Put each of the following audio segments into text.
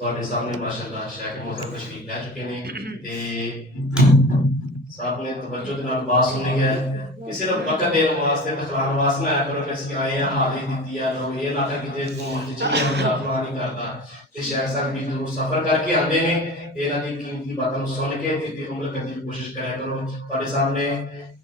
ਤੁਹਾਡੇ ਸਾਹਮਣੇ ਮਾਸ਼ਾਅੱਲਾ ਸ਼ੇਖ ਮੁਹਤਰਮ ਤਸ਼ਰੀਫ ਲੈ ਚੁੱਕੇ ਨੇ ਤੇ ਸਾਹਬ ਨੇ ਤਵੱਜੋ ਦੇ ਨਾਲ ਬਾਤ ਸੁਣੀ ਹੈ ਕਿ ਸਿਰਫ ਵਕਤ ਦੇਣ ਵਾਸਤੇ ਦਿਖਾਉਣ ਵਾਸਤੇ ਨਾ ਕਰੋ ਕਿ ਅਸੀਂ ਆਏ ਹਾਂ ਹਾਜ਼ਰੀ ਦਿੱਤੀ ਹੈ ਲੋਕ ਇਹ ਨਾ ਕਿ ਜੇ ਤੂੰ ਚੰਗੀ ਹੁੰਦਾ ਫਲਾਣਾ ਨਹੀਂ ਕਰਦਾ ਤੇ ਸ਼ੇਖ ਸਾਹਿਬ ਵੀ ਦੂਰ ਸਫ਼ਰ ਕਰਕੇ ਆਉਂਦੇ ਨੇ ਇਹਨਾਂ ਦੀ ਕੀਮਤੀ ਬਾਤਾਂ ਨੂੰ ਸੁਣ ਕੇ ਤੇ ਅਮਲ ਕਰਨ ਦੀ ਕੋਸ਼ਿਸ਼ ਕਰਿਆ ਕਰੋ। ਤੁਹਾਡੇ ਸਾਹਮਣੇ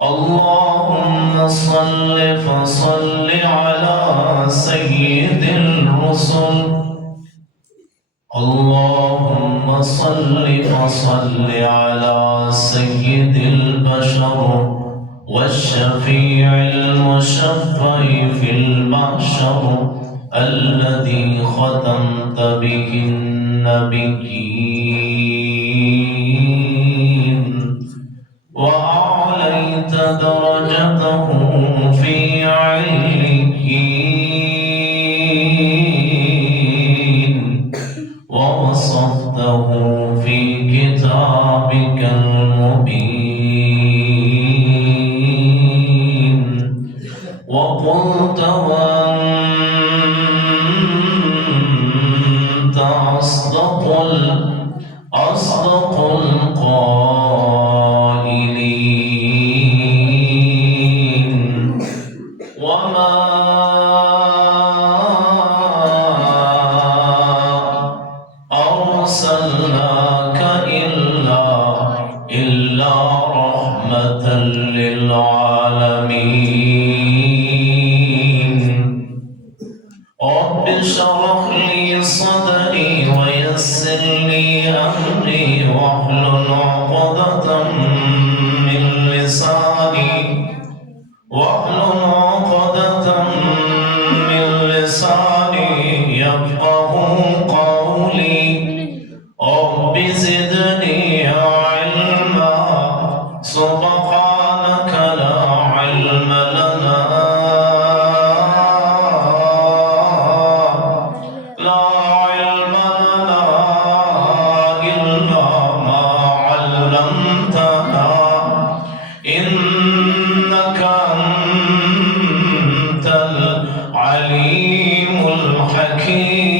اللهم صل فصل على سيد الرسل اللهم صل فصل على سيد البشر والشفيع المشفع في المحشر الذي ختمت به النبيين وأعليت درجته في عليين ووصفته في كتابك المبين وقلت وأنت أصدق القائلين وما أرسلناك إلا رحمة للعالمين رب اشرح لي صدري ويسر لي أمري واحلل عقدة من لساني يفقه قولي رب زدني علما سبحانك لا علم لنا إلا ما علمتنا إنك أنت العليم الحكيم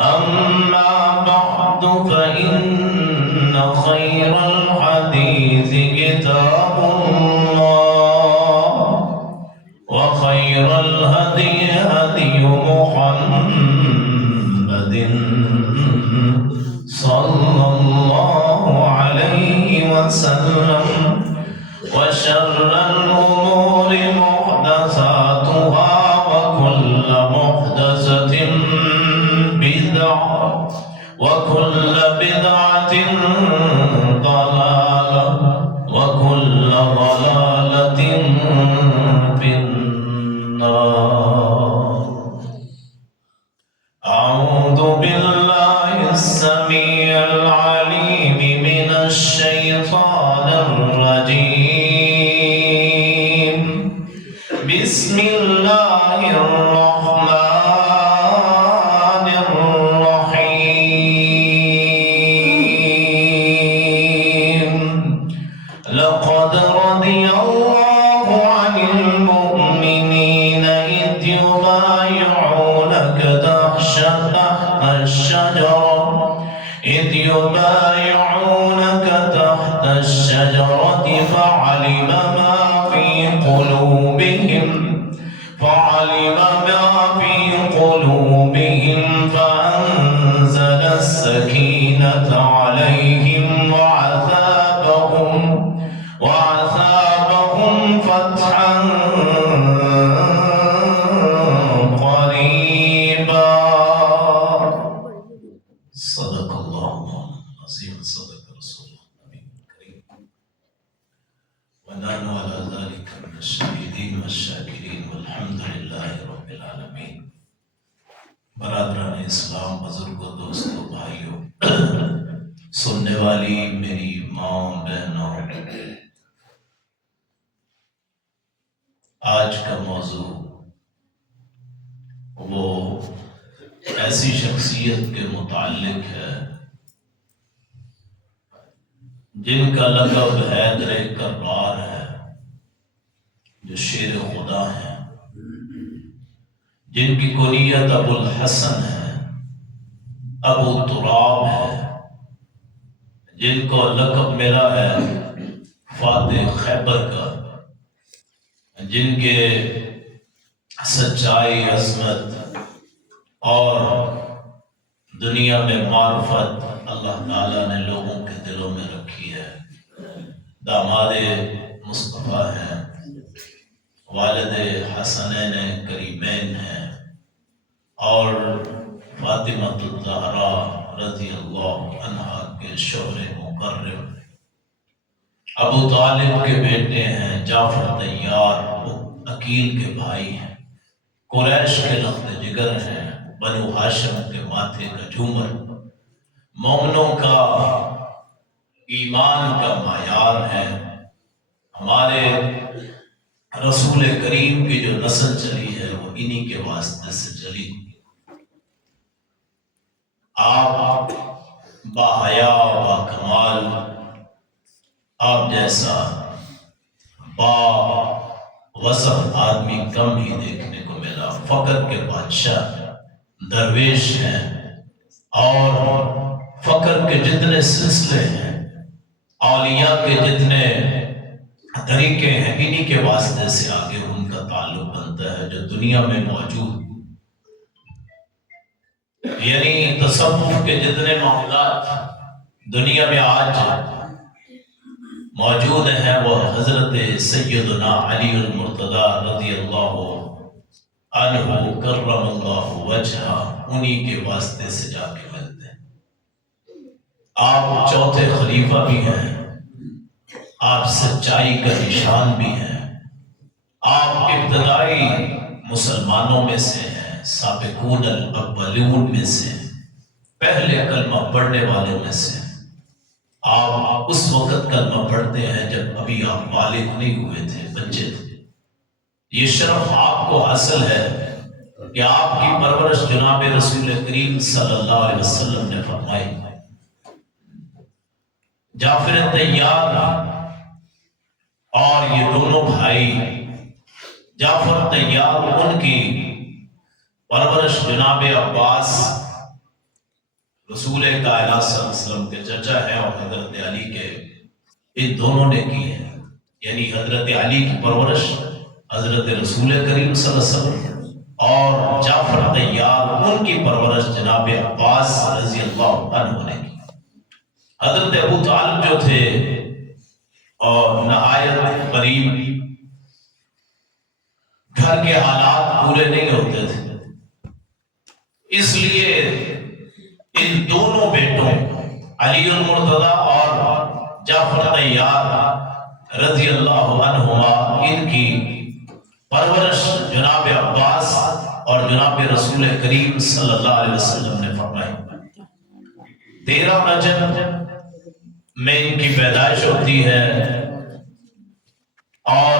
أما بعد فإن خير الحديث كتاب الله وخير الهدي هدي محمد صلى الله عليه وسلم وشر الأمور محدثاتها وكل محدثة بدعة وكل بدعة ضلالة وكل ضلالة في النار أعوذ بالله السميع العليم من الشيطان الرجيم بسم الله الرحمن الرحيم لقد رضي الله تحت الشجرة إذ يبايعونك تحت الشجرة فعلم ما في قلوبهم فأنزل السكينة عليهم وعذابهم فتحا قريبا. صدق الله العظيم، صدق رسول الله الكريم، ونحن على ذلك من الشاهدين والشاكرين والحمد لله رب العالمين. برادران اسلام، بزرگوں، دوستوں، بھائیوں، سننے والی میری ماں بہنوں، آج کا موضوع وہ ایسی شخصیت کے متعلق ہے جن کا لقب حیدر کرار ہے، جو شیر خدا ہیں، جن کی کنیت ابو الحسن ہے، ابو تراب ہے، جن کو لقب ملا ہے فاتح خیبر کا، جن کے سچائی، عظمت اور دنیا میں معرفت اللہ تعالیٰ نے لوگوں کے دلوں میں رکھی ہے۔ داماد مصطفیٰ ہیں، والد حسنین کریمین ہیں، اور فاطمہ الزہرا رضی اللہ عنہا کے شوہر مقرب، ابو طالب کے بیٹے ہیں، جعفر طیار عقیل کے بھائی ہیں، قریش کے لخت جگر ہیں، بنو ہاشم کے ماتھے کا جھومر، مومنوں کا ایمان کا معیار ہے۔ ہمارے رسول کریم کی جو نسل چلی ہے وہ انہی کے واسطے سے چلی۔ آپ باحیا، با کمال، آپ جیسا با وصف آدمی کم ہی دیکھنے کو ملا۔ فقر کے بادشاہ درویش ہیں، اور فقر کے جتنے سلسلے ہیں، اولیاء کے جتنے طریقے ہیں، انہی کے واسطے سے آگے ان کا تعلق بنتا ہے، جو دنیا میں موجود، یعنی تصوف کے جتنے معاملات دنیا میں آج موجود ہیں، وہ حضرت سیدنا علی المرتضی رضی اللہ عنہ کرم اللہ وجہہ، انہی کے واسطے سے جا کے ملتے ہیں۔ آپ چوتھے خلیفہ بھی ہیں، آپ سچائی کا نشان بھی ہیں، آپ ابتدائی مسلمانوں میں سے ہیں، سابقون الاولون میں سے، پہلے کلمہ پڑھنے والے میں سے۔ آپ اس وقت کلمہ پڑھتے ہیں جب ابھی آپ بالغ نہیں ہوئے تھے، بچے تھے۔ یہ شرف آپ کو حاصل ہے کہ آپ کی پرورش جناب رسول کریم صلی اللہ علیہ وسلم نے فرمائی۔ جعفر طیار اور یہ دونوں بھائی، جعفر طیار ان کی پرورش جناب عباس رسول کائنات صلی اللہ علیہ وسلم کے چچا ہے، اور حضرت علی کے، ان دونوں نے کی ہے۔ یعنی حضرت علی کی پرورش حضرت رسول کریم صلی اللہ علیہ وسلم، اور جعفر طیار ان کی پرورش جناب عباس رضی اللہ عنہ نے کی۔ حضرت ابو طالب جو تھے اور نہایت غریب، گھر کے حالات پورے نہیں ہوتے تھے، اس لیے ان دونوں بیٹوں علی المرتضی اور جعفر طیار رضی اللہ عنہما، ان کی پرورش جناب عباس اور جناب رسول کریم صلی اللہ علیہ وسلم نے فرمائی۔ 13 رجب میں ان کی پیدائش ہوتی ہے، اور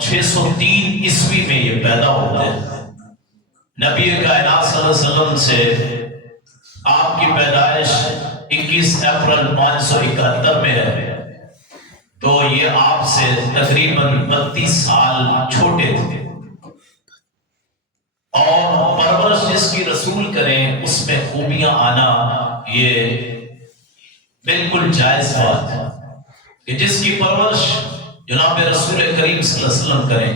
603 عیسوی میں یہ پیدا ہوتے ہیں۔ نبی کائنات صلی اللہ علیہ وسلم سے آپ کی پیدائش 21 اپریل 571 میں ہے، تو یہ آپ سے تقریباً 32 سال چھوٹے تھے، اور پرورش جس کی رسول کریں اس میں خوبیاں آنا یہ بالکل جائز بات ہے کہ جس کی پرورش جناب رسول کریم صلی اللہ علیہ وسلم کریں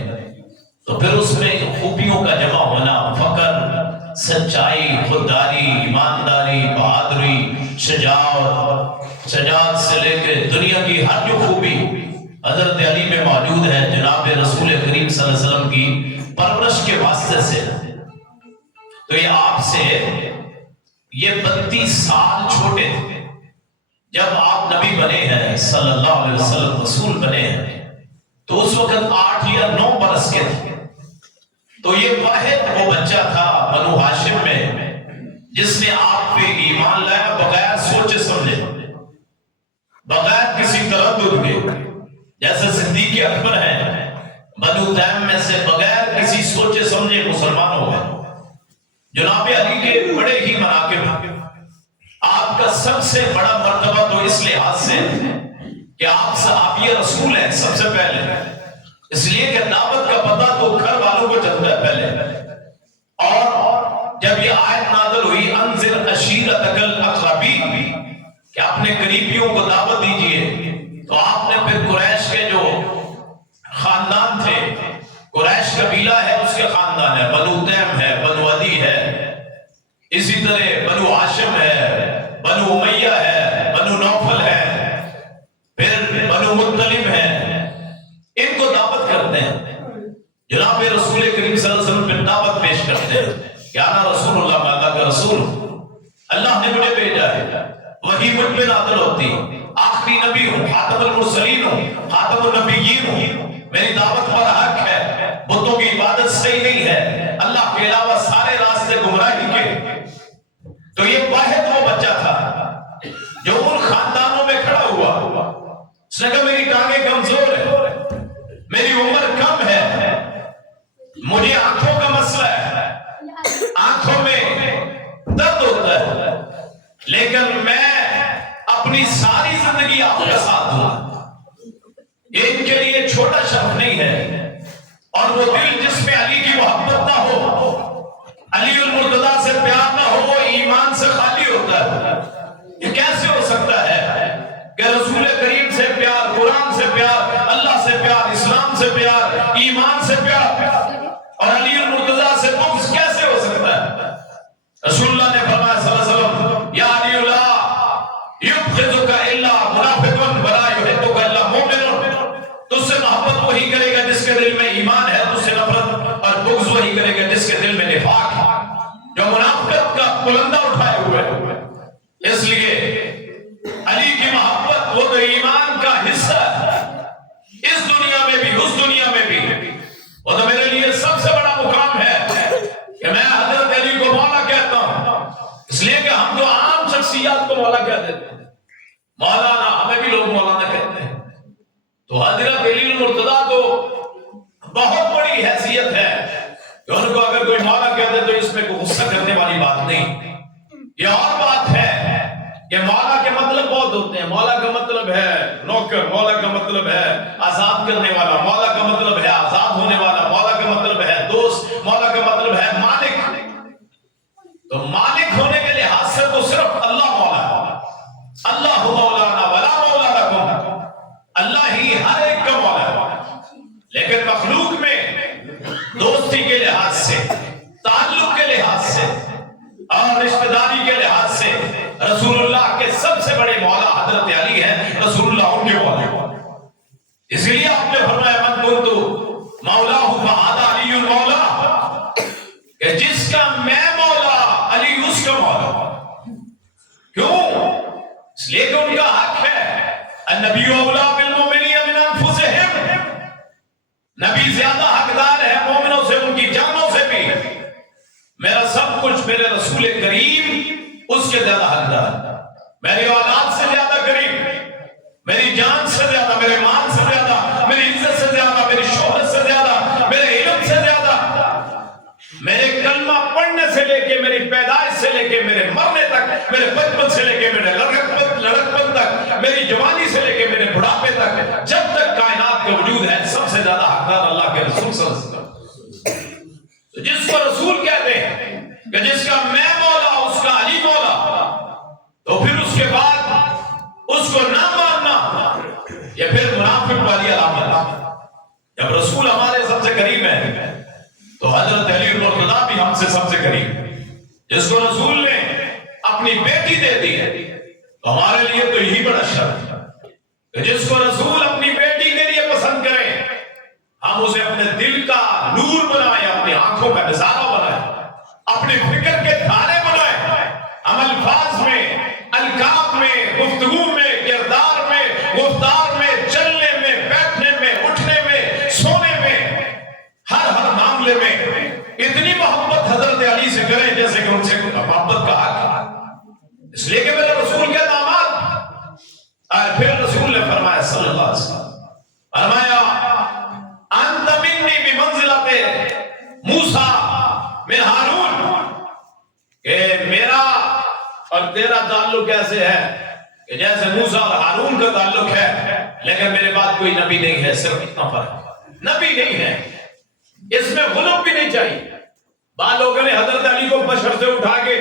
تو پھر اس میں خوبیوں کا جمع ہونا، فقر، سچائی، خودداری، ایمانداری، بہادری، شجاعت سے لے کے دنیا کی ہر جو خوبی حضرت علی میں موجود ہے جناب رسول کریم صلی اللہ علیہ وسلم کی پرورش کے واسطے سے، تو یہ آپ سے یہ 32 سال چھوٹے تھے جب آپ نبی بنے ہیں صلی اللہ علیہ وسلم، رسول بنے ہیں تو اس وقت 8 یا 9 برس کے تھے. تو یہ واحد وہ بچہ تھا بنو ہاشم میں جس نے آپ پہ ایمان لایا بغیر سوچے سمجھے، بغیر کسی تردد کے، جیسے صدیق اکبر ہیں بنو تیم میں سے بغیر کسی سوچے سمجھے مسلمان ہو گئے. جناب علی کے بڑے ہی مناقب، آپ کا سب سے بڑا مرتبہ تو اس لحاظ سے کہ آپ صحابی رسول ہیں سب سے پہلے، اس لیے کہ دعوت کا پتہ تو گھر والوں کو چلتا ہے پہلے. اور جب یہ آیت نازل ہوئی انذر عشیرتک الاقربین کہ اپنے قریبیوں کو دعوت دیجئے، تو آپ نے پھر قریش کے جو خاندان تھے، قریش قبیلہ ہے اس کے خاندان ہے، بنو تیم ہے، بنو عدی ہے، اسی طرح بنو ہاشم ہے، بنو امیہ ہے، بنو نوفل ہے، پھر بنو مطلب ہے، ان کو دعوت کرتے ہیں. جناب رسول کریم صلی اللہ علیہ وسلم پہ دعوت پیش کرتے ہیں کہ انا رسول اللہ، میں اللہ کا رسول ہوں، اللہ نے مجھے بھیجا ہے، وحی مجھ پہ نازل ہوتی، آخری نبی ہوں، خاتم المرسلین ہوں، خاتم النبیین ہوں، میری دعوت پر حق ہے، بتوں کی عبادت صحیح نہیں ہے، اللہ کے علاوہ سارے راستے گمراہی کے. تو یہ واحد وہ بچہ تھا جو ان خاندانوں میں کھڑا ہوا، اس نے کہا میری ٹانگیں کمزور ہے، میری عمر کم ہے، مجھے آنکھوں کا مسئلہ ہے، آنکھوں میں درد ہوتا ہے، لیکن میں اپنی ساری زندگی آپ کا ساتھ دوں. یہ ان کے لیے چھوٹا شرف نہیں ہے. اور وہ دل جس میں علی کی محبت نہ ہو، علی المرتضیٰ سے پیار نہ ہو، وہ ایمان سے خالی ہوتا ہے. یہ کیسے ہو سکتا ہے کہ رسول کریم سے پیار، قرآن سے پیار، اللہ سے پیار، اسلام سے پیار، ایمان سے پیار، اور علی المرتضیٰ سے بغض کیسے ہو سکتا ہے؟ رسول اللہ نے فرمایا صلی اللہ علیہ وسلم یا علی لا یبغضک الا منافق ولا یحبک الا مومن. تجھ سے محبت وہی کرے گا جس کے دل میں ایمان ہے، تجھ سے نفرت اور بغض وہی کرے گا جس کے دل میں نفاق ہے، جو منافقت کا بلندہ اٹھائے ہوئے. اس لیے علی کی محبت وہ تو ایمان کا حصہ ہے، اس دنیا میں بھی اس دنیا میں بھی. وہ تو میرے لیے سب سے بڑا مقام ہے کہ میں حضرت علی کو مولا کہتا ہوں، اس لیے کہ ہم تو عام شخصیات کو مولا کہہ دیتے ہیں، مولانا، ہمیں بھی لوگ مولانا کہتے ہیں. تو حضرت علی المرتضیٰ تو بہت بڑی حیثیت ہے کہ ان کو اگر کوئی مولا کہہ دے تو اس میں کوئی غصہ کرنے والی بات نہیں. یہ اور بات ہے کہ مولا کے مطلب بہت ہوتے ہیں. مولا کا مطلب ہے نوکر، مولا کا مطلب ہے آزاد کرنے والا، مولا کا مطلب ہے آزاد ہونے والا، مولا کا مطلب ہے دوست، مولا کا مطلب ہے مالک. تو مالک ہونے کے لحاظ سے تو صرف اللہ مولا ہے. اللہ مولانا ولا مولا لکم، اللہ ہی ہر ایک کا مولا ہے. لیکن مخلوق میں دوستی کے لحاظ سے، تعلق کے لحاظ سے اور رشتہ داری کے لحاظ سے رسول اللہ کے سب سے بڑے مولا حضرت علی ہیں، رسول اللہ ان کے مولا ہیں. اس لیے آپ نے فرمایا من کنت مولاہ فہذا علی المولا، کہ جس کا میں مولا علی اس کا مولا. کیوں؟ اس لیے کہ ان کا حق ہے النبی اولا بالمؤمنین من انفسہم، نبی زیادہ حقدار ہے مومنوں سے، ان کی جانوں سے بھی. میرا سب کچھ میرے رسول کریم اس کے زیادہ حقدار، میری اولاد سے زیادہ قریب، میری جان سے زیادہ، میرے مال سے زیادہ، میری عزت سے زیادہ، میری شہرت سے زیادہ، میرے علم سے زیادہ، میرے کلمہ پڑھنے سے لے کے میری پیدائش سے لے کے میرے مرنے تک، میرے بچپن سے لے کے میرے لڑکپن تک، میری جوانی سے لے کے میرے بڑھاپے تک، جب تک کائنات کا وجود ہے سب سے زیادہ حقدار اللہ کے رسول صلی اللہ علیہ وسلم. جس کو رسول کہتے ہیں کہ جس کا کا میں مولا اس کا علی مولا، تو پھر اس کے بعد اس کو نہ ماننا یہ پھر منافق والی علامت۔ جب رسول ہمارے سب سے قریب ہے تو حضرت علی المرتضیٰ بھی ہم سے سب سے قریب، جس کو رسول نے اپنی بیٹی دے دی ہے، تو ہمارے لیے تو یہی بڑا شرف ہے کہ جس کو رسول اپنی بیٹی کے لیے پسند کریں، ہم اسے اپنے دل کا نور بنائیں، اپنی آنکھوں کا نظارہ بنائیں، اپنے فکر کے دھارے بنائیں، ہم الفاظ میں، القاب میں، گفتگو میں، کردار میں، گفتار میں، چلنے میں، بیٹھنے میں، اٹھنے میں، سونے میں، ہر معاملے میں اتنی محبت حضرت علی سے کریں جیسے کہ ان سے محبت کا حق ہے، اس لیے کہ میرے رسول کے داماد۔ اور پھر رسول نے فرمایا صلی اللہ علیہ وسلم، فرمایا انت منی بمنزلت موسیٰ من ہارون، کہ میرا اور تیرا تعلق ایسے ہے کہ جیسے موسیٰ اور ہارون کا تعلق ہے، لیکن میرے بعد کوئی نبی نہیں ہے، صرف اتنا فرق، نبی نہیں ہے، اس میں غلط بھی نہیں چاہیے۔ بعض لوگوں نے حضرت علی کو بشر سے اٹھا کے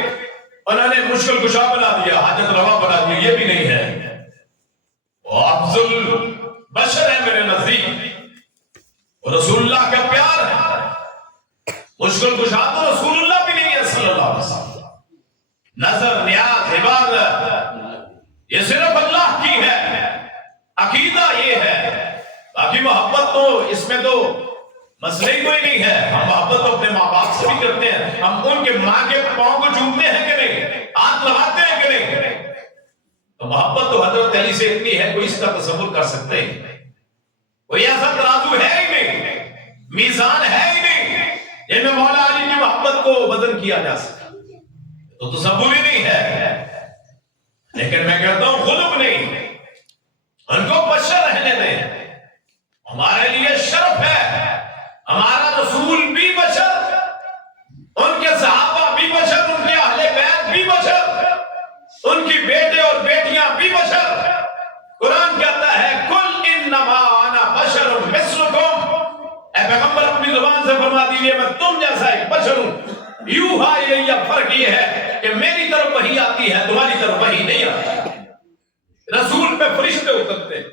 انہوں نے مشکل کشا بنا دیا، حاجت روا بنا دیا، یہ بھی نہیں ہے، وہ افضل بشر ہے میرے نزدیک، رسول اللہ کا پیار ہے، مشکل کشا تو رسول اللہ بھی نہیں ہے صلی اللہ علیہ وسلم۔ نظر، نیاز، عبادت یہ صرف اللہ کی ہے، عقیدہ یہ ہے، باقی محبت تو اس میں تو مسئلہ ہی کوئی نہیں ہے۔ ہم محبت تو اپنے ماں باپ سے بھی کرتے ہیں، ہم ان کے ماں کے پاؤں کو چومتے ہیں کہ نہیں، ہاتھ لگاتے ہیں کہ نہیں، تو محبت تو حضرت علی سے اتنی ہے کوئی اس کا تصور کر سکتے ہیں، کوئی ایسا ترازو ہے ہی نہیں، میزان ہے ہی نہیں جن میں مولا علی کی محبت کو وزن کیا جا سکتا، تو تصور ہی نہیں ہے۔ لیکن میں کہتا ہوں غلب نہیں، ان کو بشر رہنے دیں، ہمارے لیے شرف ہے، ہمارا رسول بھی بشر، ان کے صحابہ بھی بشر، ان کے اہل بیت بھی بشر، ان کی بیٹے اور بیٹیاں بھی بشر۔ قرآن کہتا ہے کل انما انا بشر مثلکم، اے پیغمبر اپنی زبان سے فرما دیجئے میں تم جیسا ایک بشر ہوں، یوحا الیہ، فرق یہ ہے کہ میری طرف وحی آتی ہے، تمہاری طرف وحی نہیں آتی۔ رسول پہ فرشتے اترتے ہیں،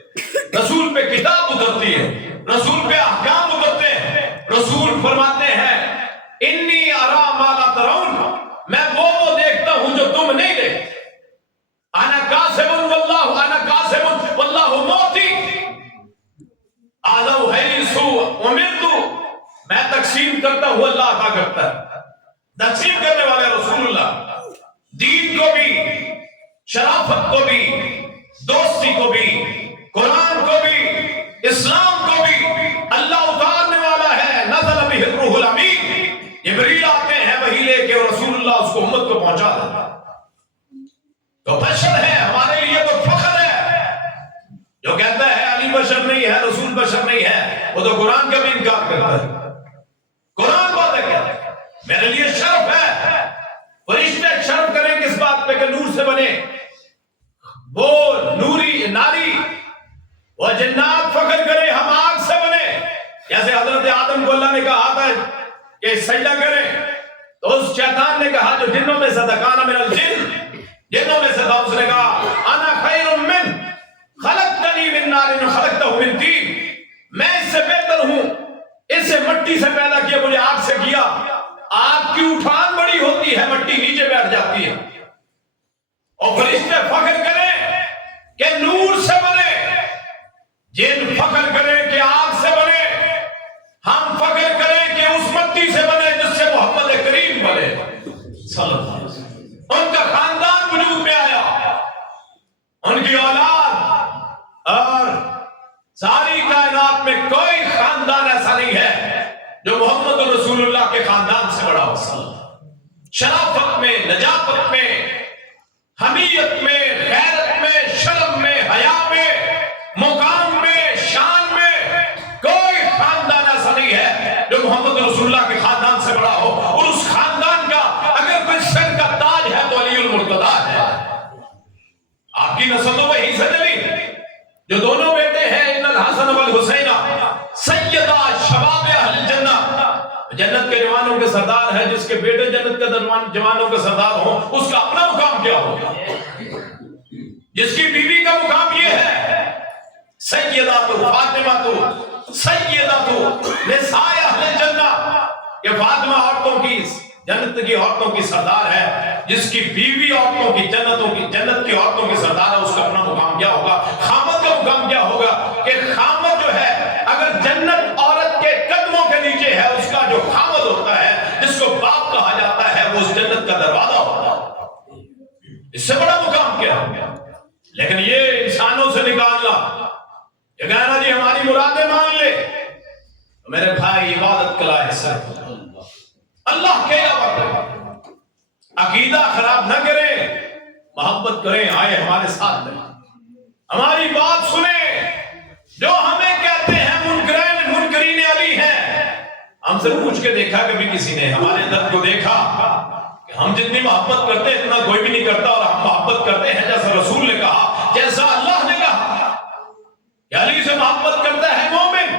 رسول پہ کتاب اترتی ہے، رسول پہ احکام اترتے ہیں، رسول فرماتے ہیں انی ارا ما لا ترون، میں وہ دیکھتا ہوں جو تم نہیں دیکھتے، انا قاسم واللہ انا قاسم واللہ موتی، اعلم حیث امرت، میں تقسیم کرتا ہوں اللہ عطا کرتا ہے، تقسیم کرنے والے رسول اللہ، دین کو بھی، شرافت کو بھی، دوستی کو بھی، قرآن کو بھی، اسلام کو بھی اللہ اتارنے والا ہے۔ نزل بہ الروح الامین، جبریل آتے ہیں وحی لے کے، اور رسول اللہ اس کو امت کو پہنچا دیتا ہے، تو بشر ہے، ہمارے لیے تو فخر ہے۔ جو کہتا ہے علی بشر نہیں ہے، رسول بشر نہیں ہے، وہ تو قرآن کا بھی انکار کرتا ہے۔ قرآن بات ہے کیا، میرے لیے شرف ہے، فرشتے شرف کریں کس بات پہ کہ نور سے بنے، وہ نوری ناری، وہ جنات فخر کریں ہم آگ سے بنے، جیسے حضرت آدم کو اللہ نے کہا تھا کہ سجدہ کریں، تو اس شیطان نے کہا جو جنوں میں سے تھا، کانا من الجن، جنوں میں سے تھا، اس نے کہا انا خیر من خلقتنی من نار خلقتہ من طین، میں اس سے بہتر ہوں، اس سے مٹی سے پیدا کیا، مجھے آگ سے کیا، آگ کی اٹھان بڑی ہوتی ہے، مٹی نیچے بیٹھ جاتی ہے، اور فرشتے فخر کریں کہ نور سے بنے، جن فخر کریں کہ آگ سے بنے، ہم فخر کریں کہ اس مٹی سے بنے جس سے محمد کریم بنے صلی اللہ علیہ وسلم، ان کا خاندان وجود میں آیا، ان کی اولاد، اور ساری کائنات میں کوئی خاندان ایسا نہیں ہے جو محمد رسول اللہ کے خاندان سے بڑا ہو صلی اللہ علیہ وسلم، شرافت میں، نجابت میں، حمیت میں، غیرت میں، شرم میں، حیا میں، مقام میں، شان میں، کوئی خاندان ایسا نہیں ہے جو محمد رسول اللہ کے خاندان سے بڑا ہو، اور اس خاندان کا اگر کوئی سر کا تاج ہے تو علی المرتضیٰ ہے۔ آپ کی نسل تو وہی سے چلی، جو دونوں بیٹے ہیں ان الحسن والحسین سیدہ شباب اہل الجنہ، جنت کے جوانوں کے سردار ہے، جس کے بیٹے جنت کے جوانوں کے سردار ہوں، اس کا اپنا مقام کیا ہوگا؟ جس کی بیوی کا مقام یہ ہے سیداتو فاطمہ سیداتو نساء اہل جنہ، کہ فاطمہ عورتوں کی جنت کی عورتوں کی سردار ہے، جس کی بیوی عورتوں کی جنت کی عورتوں کی سردار ہے، اس کا اپنا مقام کیا ہوگا؟ خامد کا مقام کیا ہوگا؟ کہ خامد جو ہے اگر جنت عورت کے قدموں کے نیچے ہے، اس کا جو خامد ہوتا ہے، جس کو باپ کہا جاتا ہے، وہ اس جنت کا دروازہ ہوتا ہے۔ اس سے بڑا مقام کیا ہے؟ لیکن یہ انسانوں سے نکالنا، یہ کہنا جی ہماری مرادیں مان لے، تو میرے بھائی عبادت کلا ہے صرف اللہ کے علاوہ، عقیدہ خراب نہ کریں، محبت کریں، آئے ہمارے ساتھ رہیں، ہماری بات سنیں۔ جو ہمیں کہتے ہیں منکرین علی ہیں، ہم سے پوچھ کے دیکھا کبھی کسی نے ہمارے درد کو دیکھا کہ ہم جتنی محبت کرتے ہیں اتنا کوئی بھی نہیں کرتا، اور ہم محبت کرتے ہیں جیسا رسول نے کہا، جیسا اللہ نے کہا کہ علی سے محبت کرتا ہے مومن۔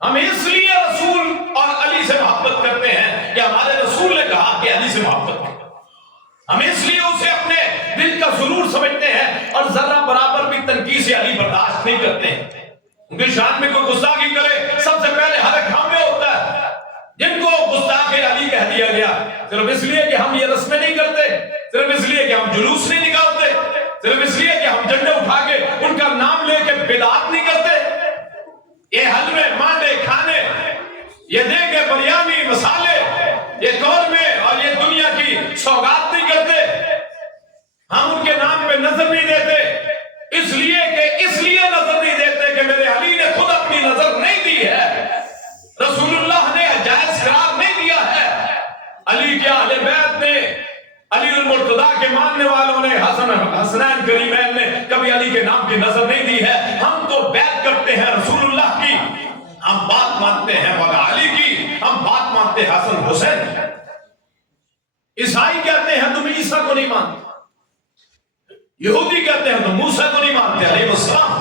ہم اس لیے رسول اور علی سے محبت کرتے ہیں کہ ہمارے رسول نے کہا کہ علی سے محبت کریں، ہم اس لیے اسے اپنے دل کا سرور سمجھتے ہیں، اور ذرہ برابر بھی تنقید سے علی برداشت نہیں کرتے ہیں۔ ان کی شان میں کوئی گستاخی کرے، سب سے پہلے ہر گھام میں ہوتا ہے۔ جن کو گستاخ علی کہہ دیا گیا صرف اس لیے کہ ہم یہ رسمیں نہیں کرتے، صرف اس لیے کہ ہم جلوس نہیں نکالتے، صرف اس لیے کہ ہم جھنڈے اٹھا کے ان کا نام لے کے بدعت نہیں کرتے، یہ حلوے مانڈے کھانے، یہ دے کے بریانی مسالے، یہ قورمے اور یہ دنیا کی سوغات نہیں کرتے، ہم ان کے نام پہ نظر نہیں دیتے، اس لیے نظر نہیں دیتے کہ میرے علی نے خود اپنی نظر نہیں دی ہے، رسول اللہ نے جائز قرار نہیں دیا ہے، علی کے اہل بیت نے، علی المرتضیٰ کے ماننے والوں نے، حسنین کریمین نے کبھی علی کے نام کی نظر نہیں دی ہے۔ ہم تو بیعت کرتے ہیں رسول اللہ کی، ہم بات مانتے ہیں مولا علی کی، ہم بات مانتے ہیں حسن حسین۔ عیسائی کہتے ہیں تم عیسیٰ کو نہیں مانتے، یہودی کہتے ہیں تم موسیٰ کو نہیں مانتے علیہ السلام۔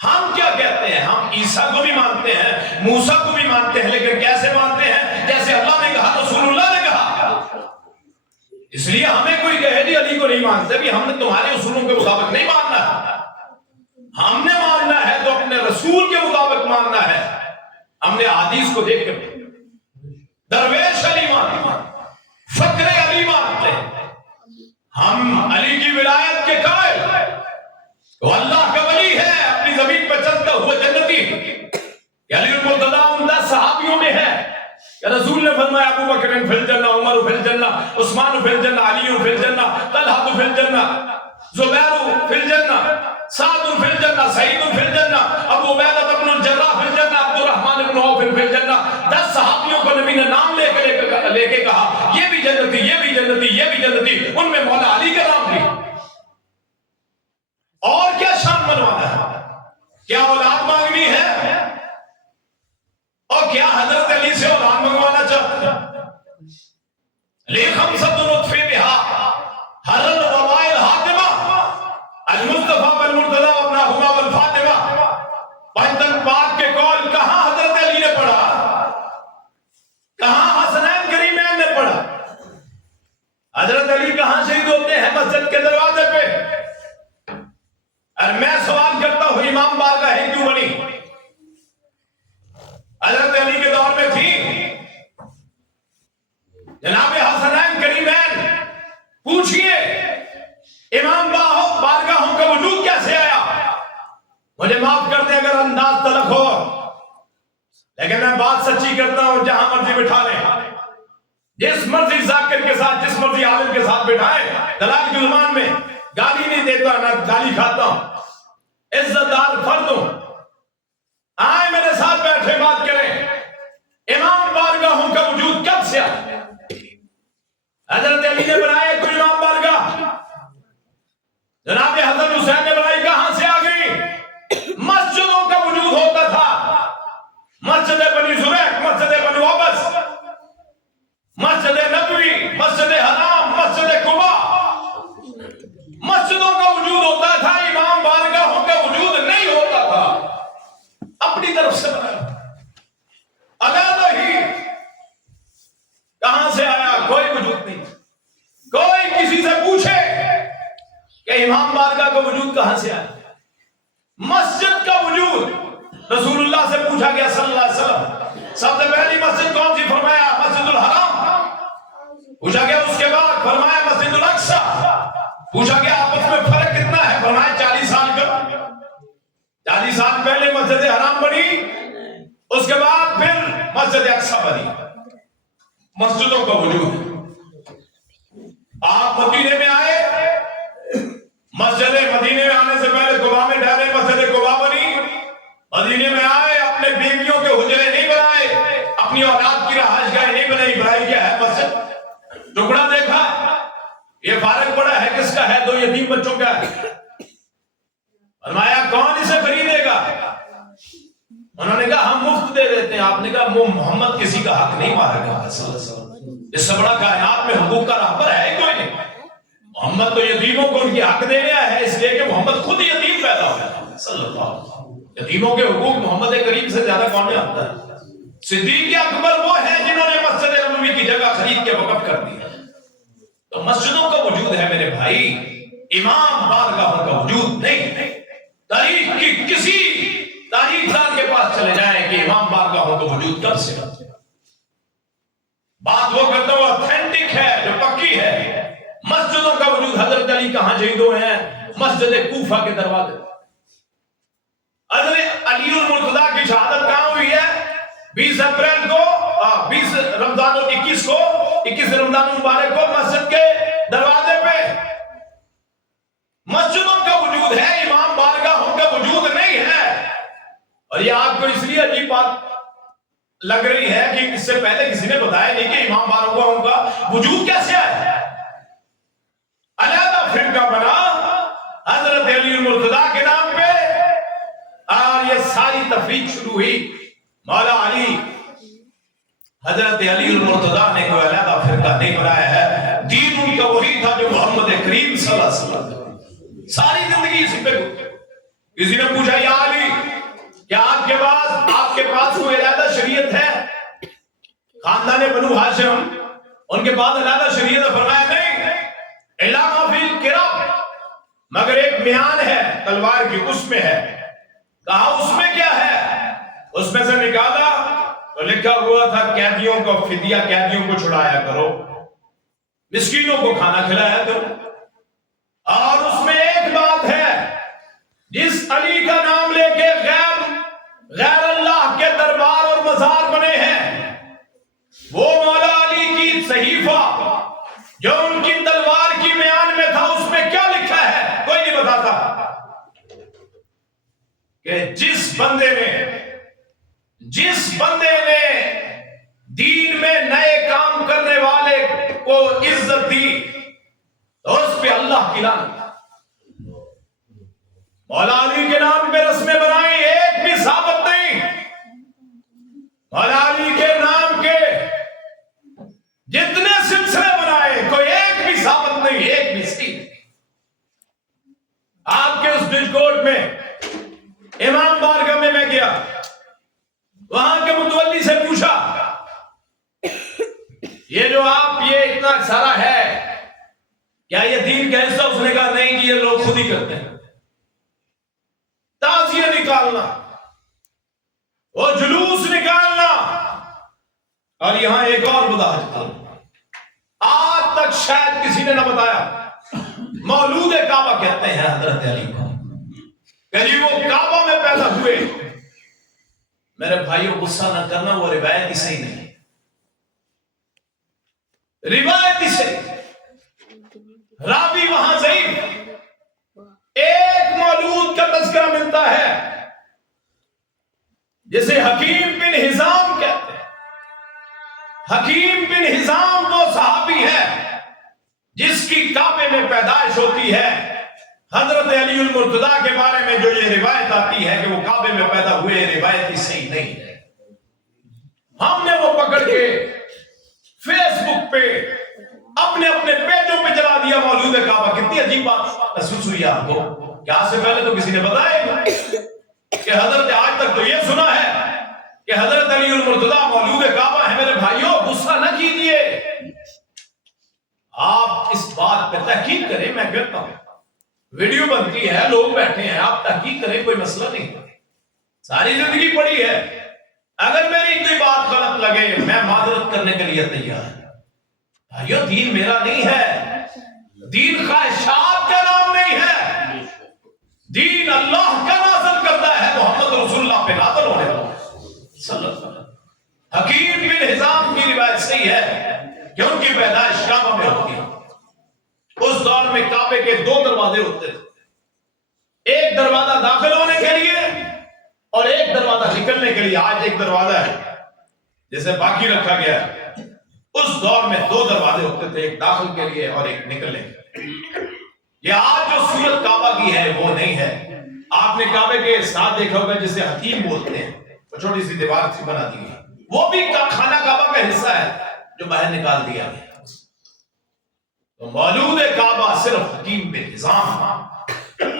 ہم کیا کہتے ہیں؟ ہم عیسیٰ کو بھی مانتے ہیں، موسیٰ کو بھی مانتے ہیں، لیکن کیسے مانتے ہیں؟ جیسے اللہ نے کہا، رسول اللہ نے کہا۔ اس لیے ہمیں کوئی کہے جی علی کو نہیں مانتے، بھی ہم نے تمہارے اصولوں کے مطابق نہیں ماننا ہے، ہم نے ماننا ہے تو اپنے رسول کے مطابق ماننا ہے۔ ہم نے حدیث کو دیکھ کر درویش علی مانتے، فقر علی مانتے، ہم علی کی ولایت کے قائل، وہ اللہ کا ولی ہے، اپنی زمین پر چلتا ہوا جنتی۔ علی المرتضیٰ ان 10 صحابیوں میں ہے کہ رسول نے فرمایا ابو بکر فی الجنہ، عمر فی الجنہ، عثمان فی الجنہ، علی فی الجنہ، طلحہ فی الجنہ، زبیر فی الجنہ، سعد فی الجنہ، سعید فی الجنہ، ابو عبیدہ بن الجراح فی الجنہ، عبد الرحمن بن عوف فی الجنہ۔ 10 صحابیوں کو نبی نے نام لے کے کہا یہ بھی جنتی، یہ بھی جنتی، یہ بھی جنتی، ان میں مولا علی کا نام بھی۔ اور کیا شان منوانا ہے؟ کیا اولاد مانگنی ہے؟ اور کیا حضرت علی سے اولاد منگوانا چاہتے ہیں؟ خمسۃ نطفی بہا حرن وبائل حاتمہ، المصطفیٰ بالمرتضیٰ ابناہما والفاطمہ۔ پنجتن پاک کے قول کہاں حضرت علی نے پڑھا؟ کہاں حسنین کریمین نے پڑھا؟ حضرت علی کہاں شہید ہوتے ہیں؟ مسجد کے دروازے پہ۔ اور میں سوال کرتا ہوں امام بارگاہیں کیوں بنی؟ حضرت علی کے دور میں تھی؟ جناب حسنین کریمین پوچھئے امام بارگاہوں کا وجود کیسے آیا؟ مجھے معاف کر دیں اگر انداز تلخ ہو، لیکن میں بات سچی کرتا ہوں، جہاں مرضی بٹھا لیں، جس مرضی ذاکر کے ساتھ، جس مرضی عالم کے ساتھ بٹھائیں، دلال کی زبان میں گالی نہیں دیتا، نہ گالی کھاتا ہوں، عزت دار فرد ہوں۔ آئے میرے ساتھ بیٹھے بات کریں، امام بارگاہوں کا وجود کب سے آیا؟ حضرت علی نے بنایا کوئی امام بارگاہ؟ جناب حضرت حسین نے بنائی، کہاں سے آ گئی؟ مسجدوں کا وجود ہوتا تھا، مسجد بنی زریق، مسجد بنی عبس، مسجد نبوی، مسجد حرام، مسجد قباء، مسجدوں کا وجود ہوتا تھا، امام بارگاہوں کا وجود نہیں ہوتا تھا۔ اپنی طرف سے بنایا علیحدہ ہی امام بارگاہ کا وجود کہاں سے آیا؟ مسجد کا وجود رسول اللہ سے پوچھا گیا صلی اللہ علیہ وسلم سب سے پہلی مسجد کون سی؟ فرمایا مسجد الحرام. پوچھا گیا اس کے بعد، فرمایا مسجد الاقصی. پوچھا گیا آپس میں فرق کتنا ہے؟ فرمایا 40 سال کا. 40 سال پہلے مسجد حرام بنی، اس کے بعد پھر مسجد اقصی بنی. مسجدوں کا وجود ہے. آپ مدینے میں آئے، مسجد مدینے میں آنے سے پہلے قباء میں ٹھہرے، مسجد قباء بنی. مدینے میں آئے، اپنے بیویوں کے حجرے نہیں بنائے، اپنی اولاد کی رہائش گاہ نہیں بنائی. بنائی کیا ہے؟ مسجد. ٹکڑا دیکھا، یہ فارغ پڑا ہے کس کا ہے؟ 2 یتیم بچوں کا ہے. فرمایا کون اسے خریدے گا؟ انہوں نے کہا ہم مفت دے دیتے ہیں. آپ نے کہا محمد کسی کا حق نہیں مارے گا. اس سے بڑا کائنات میں حقوق کا رہبر ہے کوئی نہیں. محمد تو یتیموں کو ان کی حق دینے آیا ہے، اس لیے کہ محمد خود یتیم پیدا ہوا صلی اللہ علیہ وسلم. یتیموں کے حقوق محمد کریم سے زیادہ کون جانتا ہے؟ صدیق اکبر وہ ہیں جنہوں نے مسجد نبوی کی جگہ خرید کے وقف کر دی. تو مسجدوں کا وجود ہے میرے بھائی، امام بارگاہوں کا وجود نہیں. تاریخ کی کسی تاریخ دان کے پاس چلے جائیں کہ امام بارگاہوں کا وجود کب سے. بات وہ کرتا ہوں اوتھینٹک ہے، جو پکی ہے. مسجدوں کا وجود، حضرت علی کہاں شہید ہوئے ہیں؟ مسجد کوفہ کے دروازے. حضرت علی المرتضیٰ کی شہادت کہاں ہوئی ہے؟ 20 اپریل کو 20 رمضان 21 کو 21 رمضان مبارک کو مسجد کے دروازے پہ. مسجدوں کا وجود ہے، امام بارگاہوں کا وجود نہیں ہے. اور یہ آپ کو اس لیے عجیب بات لگ رہی ہے کہ اس سے پہلے کسی نے بتایا نہیں کہ امام بارگاہوں کا وجود کیسے آیا. علیحدہ فرقہ بنا حضرت علی المرتضیٰ کے نام پہ، اور یہ ساری تفریق شروع ہوئی. مولا علی، حضرت علی المرتضیٰ نے کوئی علیحدہ فرقہ نہیں بنایا ہے. دین ان کا وہی تھا جو محمد کریم صلی اللہ علیہ وسلم ساری زندگی اسی پہ. کسی نے پوچھا یا علی کیا آپ کے پاس کوئی علیحدہ شریعت ہے؟ خاندان بنو ہاشم ان کے پاس علیحدہ شریعت ہے. فرمایا نہیں، الا ما فی الکرب، مگر ایک میان ہے تلوار کی، اس میں ہے. کہا اس میں کیا ہے؟ اس میں سے نکالا تو لکھا ہوا تھا قیدیوں کو فدیہ، قیدیوں کو چھڑایا کرو، مسکینوں کو کھانا کھلایا کرو. اور اس میں ایک بات ہے، جس علی کا نام لے کے غیر اللہ کے دربار اور مزار بنے ہیں، وہ مولا علی کی صحیفہ جو ان کی تلوار کی میان میں تھا، اس میں کیا لکھا ہے؟ کوئی نہیں بتاتا. کہ جس بندے نے دین میں نئے کام کرنے والے کو عزت دی تو اس پہ اللہ کی لعنت. مولا علی کے نام پہ رسمیں بنائی، ایک بھی ثابت نہیں. مولا علی کے نام کے جتنے سلسلے بنائے، کوئی ایک بھی ثابت نہیں، ایک بھی صحیح. آپ کے اس ڈشکوٹ میں امام بارگاہ میں گیا، وہاں کے متولی سے پوچھا یہ جو آپ یہ اتنا سارا ہے کیا یہ دین کا حصہ؟ اس نے کہا نہیں جی، یہ لوگ خود ہی کرتے ہیں. تعزیہ نکالنا، وہ جلوس نکالنا. اور یہاں ایک اور وضاحت، آج تک شاید کسی نے نہ بتایا، مولود کعبہ کہتے ہیں حضرت علی کو، کہ جی وہ کعبہ میں پیدا ہوئے. میرے بھائیوں غصہ نہ کرنا، وہ روایت ہی صحیح نہیں، روایت ہی صحیح، راوی وہاں ضعیف. ایک مولود کا تذکرہ ملتا ہے جسے حکیم بن حزام کہتے ہیں. حکیم بن حزام وہ صحابی ہے جس کی کعبے میں پیدائش ہوتی ہے. حضرت علی المرتضیٰ کے بارے میں جو یہ روایت آتی ہے کہ وہ کعبے میں پیدا ہوئے، روایت ہی صحیح نہیں ہے. ہم نے وہ پکڑ کے فیس بک پہ اپنے پیجوں پہ چلا دیا مولود کعبہ. کتنی عجیب بات محسوس ہوئی آپ کو کہ آج سے پہلے تو کسی نے بتایا کہ حضرت، آج تک تو یہ سنا ہے کہ حضرت علی المرتضیٰ مولود کعبہ ہے. میرے بھائیوں غصہ نہ کیجئے، آپ اس بات پہ تحقیق کریں. میں کہتا ہوں ویڈیو بنتی ہے، لوگ بیٹھے ہیں، آپ تحقیق کریں، کوئی مسئلہ نہیں، ساری زندگی پڑی ہے، اگر میری کوئی بات غلط لگے میں معذرت کرنے کے لیے تیار ہوں۔ بھائیو دین میرا نہیں ہے، دین خواہشات کا نام نہیں ہے، دین اللہ کا نازل کرتا ہے، محمد رسول اللہ پہ نازل ہونے والا صلی اللہ علیہ وسلم۔ حکیم بن حزام کی روایت صحیح ہے کہ ان کی پیدائش کعبہ میں ہوتی ہے۔ اس دور میں کعبے کے 2 دروازے ہوتے تھے، ایک دروازہ داخل ہونے کے لیے اور ایک دروازہ نکلنے کے لیے۔ آج ایک دروازہ ہے جسے باقی رکھا گیا ہے، اس دور میں 2 دروازے ہوتے تھے، ایک داخل کے لیے اور ایک نکلنے کے لیے۔ یہ آج جو صورت کعبہ کی ہے وہ نہیں ہے۔ آپ نے کعبے کے ساتھ دیکھا ہوگا جسے حتیم بولتے ہیں، وہ چھوٹی سی دیوار سی بنا دی ہے، وہ بھی خانہ کعبہ کا حصہ ہے جو باہر نکال دیا گیا۔ تو مولود کعبہ صرف حکیم بن حزام،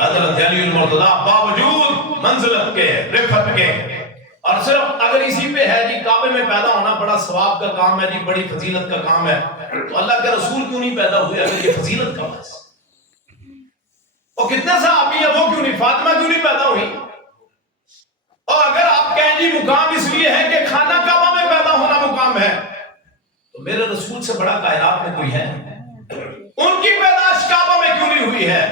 حضرت علی المرتضیٰ باوجود منزلت کے، رفعت کے، اور صرف اگر اسی پہ ہے جی کعبے میں پیدا ہونا بڑا ثواب کا کام ہے جی، بڑی فضیلت کا کام ہے، تو اللہ کے رسول کیوں نہیں پیدا ہوئے اگر یہ فضیلت کا باعث؟ اور کتنے صحابی ہیں وہ کیوں نہیں، فاطمہ کیوں نہیں پیدا ہوئی؟ اور اگر آپ کہیں جی مقام اس لیے ہے کہ خانہ کعبہ میں پیدا ہونا مقام ہے، تو میرے رسول سے بڑا کائنات میں کوئی ہے؟ ان کی پیدائش کعبہ میں کیوں نہیں ہوئی ہے؟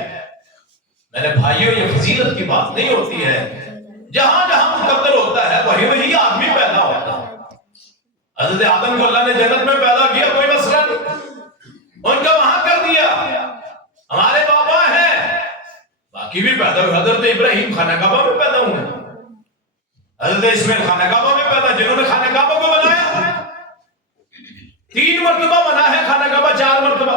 میرے بھائیوں یہ فضیلت کی بات نہیں ہوتی ہے، جہاں جہاں مقدر ہوتا ہے وہی آدمی پیدا ہوتا ہے۔ حضرت آدم کو اللہ نے جنت میں پیدا کیا، کوئی مسئلہ نہیں، ان کا وہاں کر دیا، ہمارے بابا ہیں باقی بھی پیدا ہوئے، حضرت ابراہیم خانہ کعبہ میں پیدا ہوئے، حضرت اسماعیل خانہ کعبہ میں پیدا، جنہوں نے خانہ کعبہ کو بنایا 3 مرتبہ بنا ہے خانہ کعبہ، 4 مرتبہ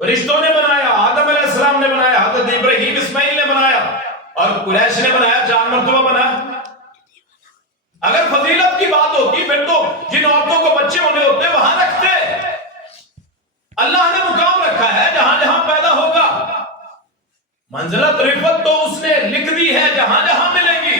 رشتوں نے بنایا، آدم علیہ السلام نے بنایا، حضرت ابراہیم اسماعیل نے بنایا، اور قریش نے بنایا، 4 مرتبہ بنایا۔ اگر فضیلت کی بات ہوتی پھر تو جن عورتوں کو بچے ہونے ہوتے وہاں رکھتے، اللہ نے مقام رکھا ہے جہاں جہاں پیدا ہوگا، منزلت رفعت تو اس نے لکھ دی ہے جہاں جہاں ملے گی۔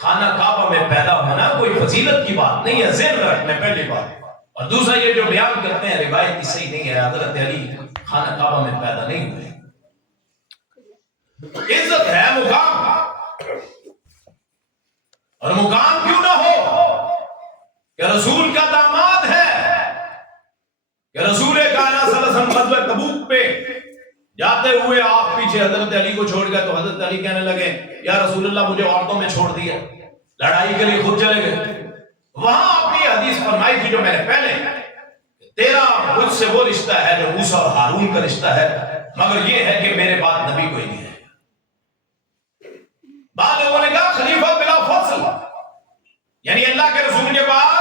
خانہ کعبہ میں پیدا ہونا کوئی فضیلت کی بات نہیں ہے، ذہن میں رکھنے پہلی بات۔ اور دوسرا یہ جو بیان کرتے ہیں روایت کی صحیح نہیں ہے، حضرت علی خانہ کعبہ میں پیدا نہیں ہوئے۔ عزت ہے مقام، اور مقام کیوں نہ ہو کہ رسول کا داماد ہے، کہ رسول کائنات صلی اللہ علیہ وسلم غزوہ تبوک پہ جاتے ہوئے آپ پیچھے حضرت علی کو چھوڑ گئے، تو حضرت علی کہنے لگے یا رسول اللہ مجھے عورتوں میں چھوڑ دیا، لڑائی کے لیے خود چلے گئے۔ وہاں آپ نے حدیث فرمائی تھی جو میں نے پہلے، تیرا مجھ سے وہ رشتہ ہے جو موسیٰ اور ہارون کا رشتہ ہے، مگر یہ ہے کہ میرے بعد نبی کوئی نہیں ہے۔ بعض لوگوں نے کہا خلیفہ بلا فصل، یعنی اللہ کے رسول کے بعد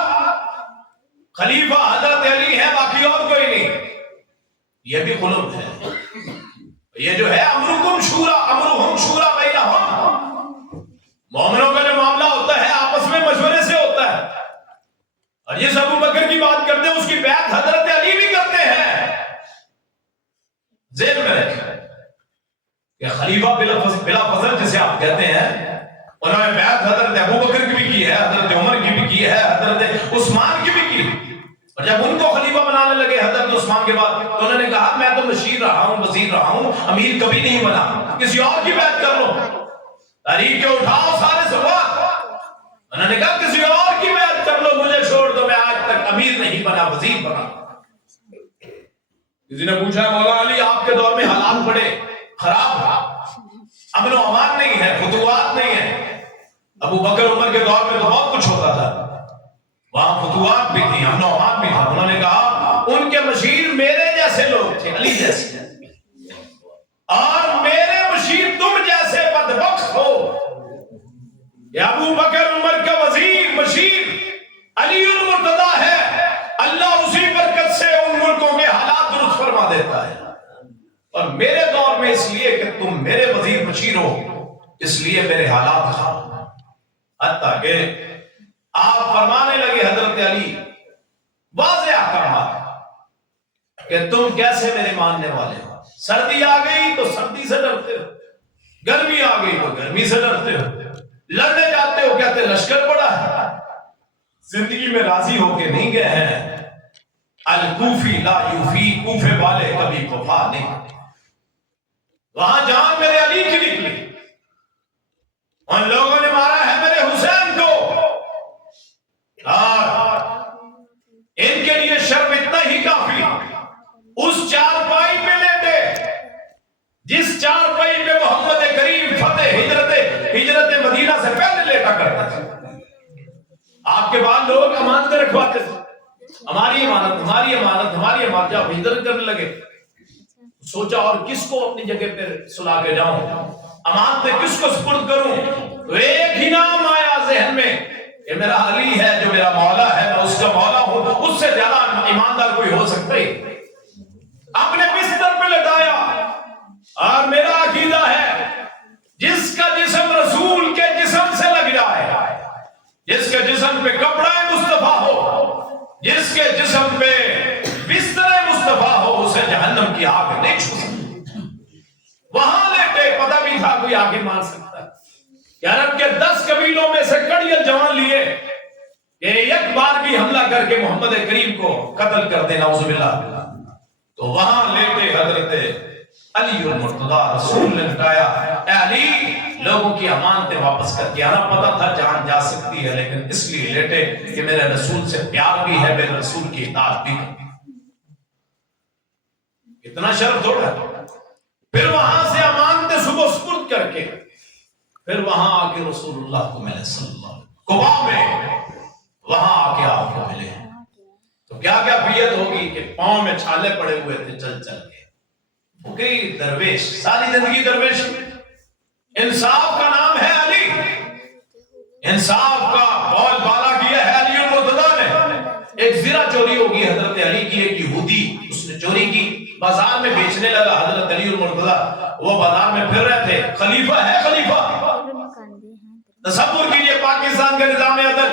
خلیفہ حضرت علی ہے، باقی اور کوئی نہیں۔ یہ بھی قلب ہے، یہ جو ہے امرکم شورا امرہم شورا بینہم، مومنوں کا جو معاملہ ہوتا ہے آپس میں مشورے سے ہوتا ہے، اور جس ابو بکر کی بات کرتے ہیں اس کی بیعت حضرت علی بھی کرتے ہیں۔ ذہن میں رکھیں کہ خلیفہ بلا فضل جسے آپ کہتے ہیں، انہوں نے بیعت حضرت ابو بکر کی بھی کی ہے، حضرت عمر کی بھی کی ہے، حضرت عثمان کی بھی کی، اور جب ان کو خلیفہ بنانے لگے حضرت عثمان کے بعد تو انہوں نے کہا میں تو مشیر رہا ہوں، وزیر رہا ہوں، امیر کبھی نہیں بنا، کسی اور کی بیعت کر لو، تاریخ کے اٹھاؤ سارے سوال۔ انہوں نے کہا کسی اور کی بیعت کر لو، مجھے چھوڑ دو، میں آج تک امیر نہیں بنا، وزیر بنا۔ کسی نے پوچھا مولا علی آپ کے دور میں حالات بڑے خراب، امن و امان نہیں ہے، فتوحات نہیں ہے۔ ابو بکر عمر کے دور میں تو بہت کچھ ہوتا تھا، وہاں فتوحات بھی تھی، امن و امان بھی تھا۔ انہوں نے کہا ان کے مشیر میرے جیسے لوگ تھے، علی جیسے، اور میرے مشیر تم جیسے بدبخت ہو۔ یہ ابو بکر عمر کا وزیر مشیر علی المرتضیٰ ہے، اللہ اسی برکت سے ان ملکوں کے حالات درست فرما دیتا ہے، اور میرے دور میں اس لیے کہ تم میرے وزیر مشیر ہو اس لیے میرے حالات خراب، حتیٰ کہ آپ فرمانے لگے حضرت علی واضح احکامات کہ تم کیسے میرے ماننے والے ہو۔ سردی آ گئی تو سردی سے ڈرتے ہو، گرمی آ گئی تو گرمی سے ڈرتے ہو، لڑنے جاتے ہو کہتے لشکر پڑا ہے، زندگی میں راضی ہو کے نہیں گئے ہیں۔ الکوفی لا یوفی، کوفے والے کبھی وفا نہیں کرتے۔ وہاں جان میرے علی کی نکلی، ان لوگوں نے مارا ہے میرے حسین کو، اور ان کے لیے شرم اتنا ہی کافی، اس چارپائی پہ لیٹے جس چارپائی پہ محمد کریم فتح ہجرت مدینہ سے پہلے لیٹا کرتا تھا۔ آپ کے بعد لوگ امانتیں رکھواتے تھے، ہماری امانت ہماری امانت ہماری امانت، جب ہجرت کرنے لگے سوچا اور کس کو اپنی جگہ پہ سلا کے جاؤں، امانتیں کس کو سپرد کروں، تو ایک ہی نام آیا ذہن میں کہ میرا علی ہے جو میرا مولا ہے، میں اس کا مولا ہوں، اس سے زیادہ ایماندار کوئی ہو سکتا ہے۔ اپنے بستر پہ لٹایا، اور میرا عقیدہ ہے جس کا جسم رسول کے جسم سے لگ جائے، جس کے جسم پہ کپڑا مصطفیٰ ہو، جس کے جسم پہ بستر مصطفیٰ ہو، اسے جہنم کی آگ نہیں چھو سکتی۔ وہاں لیٹے، پتہ بھی تھا کوئی آگے مان سکتا ہے کہ عرب کے 10 قبیلوں میں سے کڑیل جوان لیے کہ ایک بار بھی حملہ کر کے محمد کریم کو قتل کر دینا، نعوذ باللہ۔ تو وہاں لیٹے حضرت علی المرتضیٰ، رسول نے بتایا اے علی لوگوں کی امانتیں واپس کر کے آنا، پتا تھا جان جا سکتی ہے لیکن اس لیے لیٹے کہ میرے رسول سے پیار بھی ہے، میرے رسول کی اطاعت بھی کرتی۔ اتنا شرف تھوڑا ہے۔ پھر وہاں سے امانتیں صبح سپرد کر کے پھر وہاں آ کے رسول اللہ کو ملے صلی اللہ علیہ وسلم، قباء میں وہاں آ کے آپ کو ملے، تو کیا کیفیت ہوگی کہ پاؤں میں چھالے پڑے ہوئے تھے چل چل کے، وہ کئی درویش، ساری زندگی درویش۔ انصاف کا نام ہے علی، انصاف کا بول بالا کیا ہے علی المرتضیٰ نے۔ ایک زرہ چوری ہوگی حضرت علی کی، ایک یہودی اس نے چوری کی، بازار میں بیچنے لگا، حضرت علی المرتضیٰ وہ بازار میں پھر رہے تھے، خلیفہ ہے خلیفہ۔ تصور کیجئے پاکستان کا نظام عدل،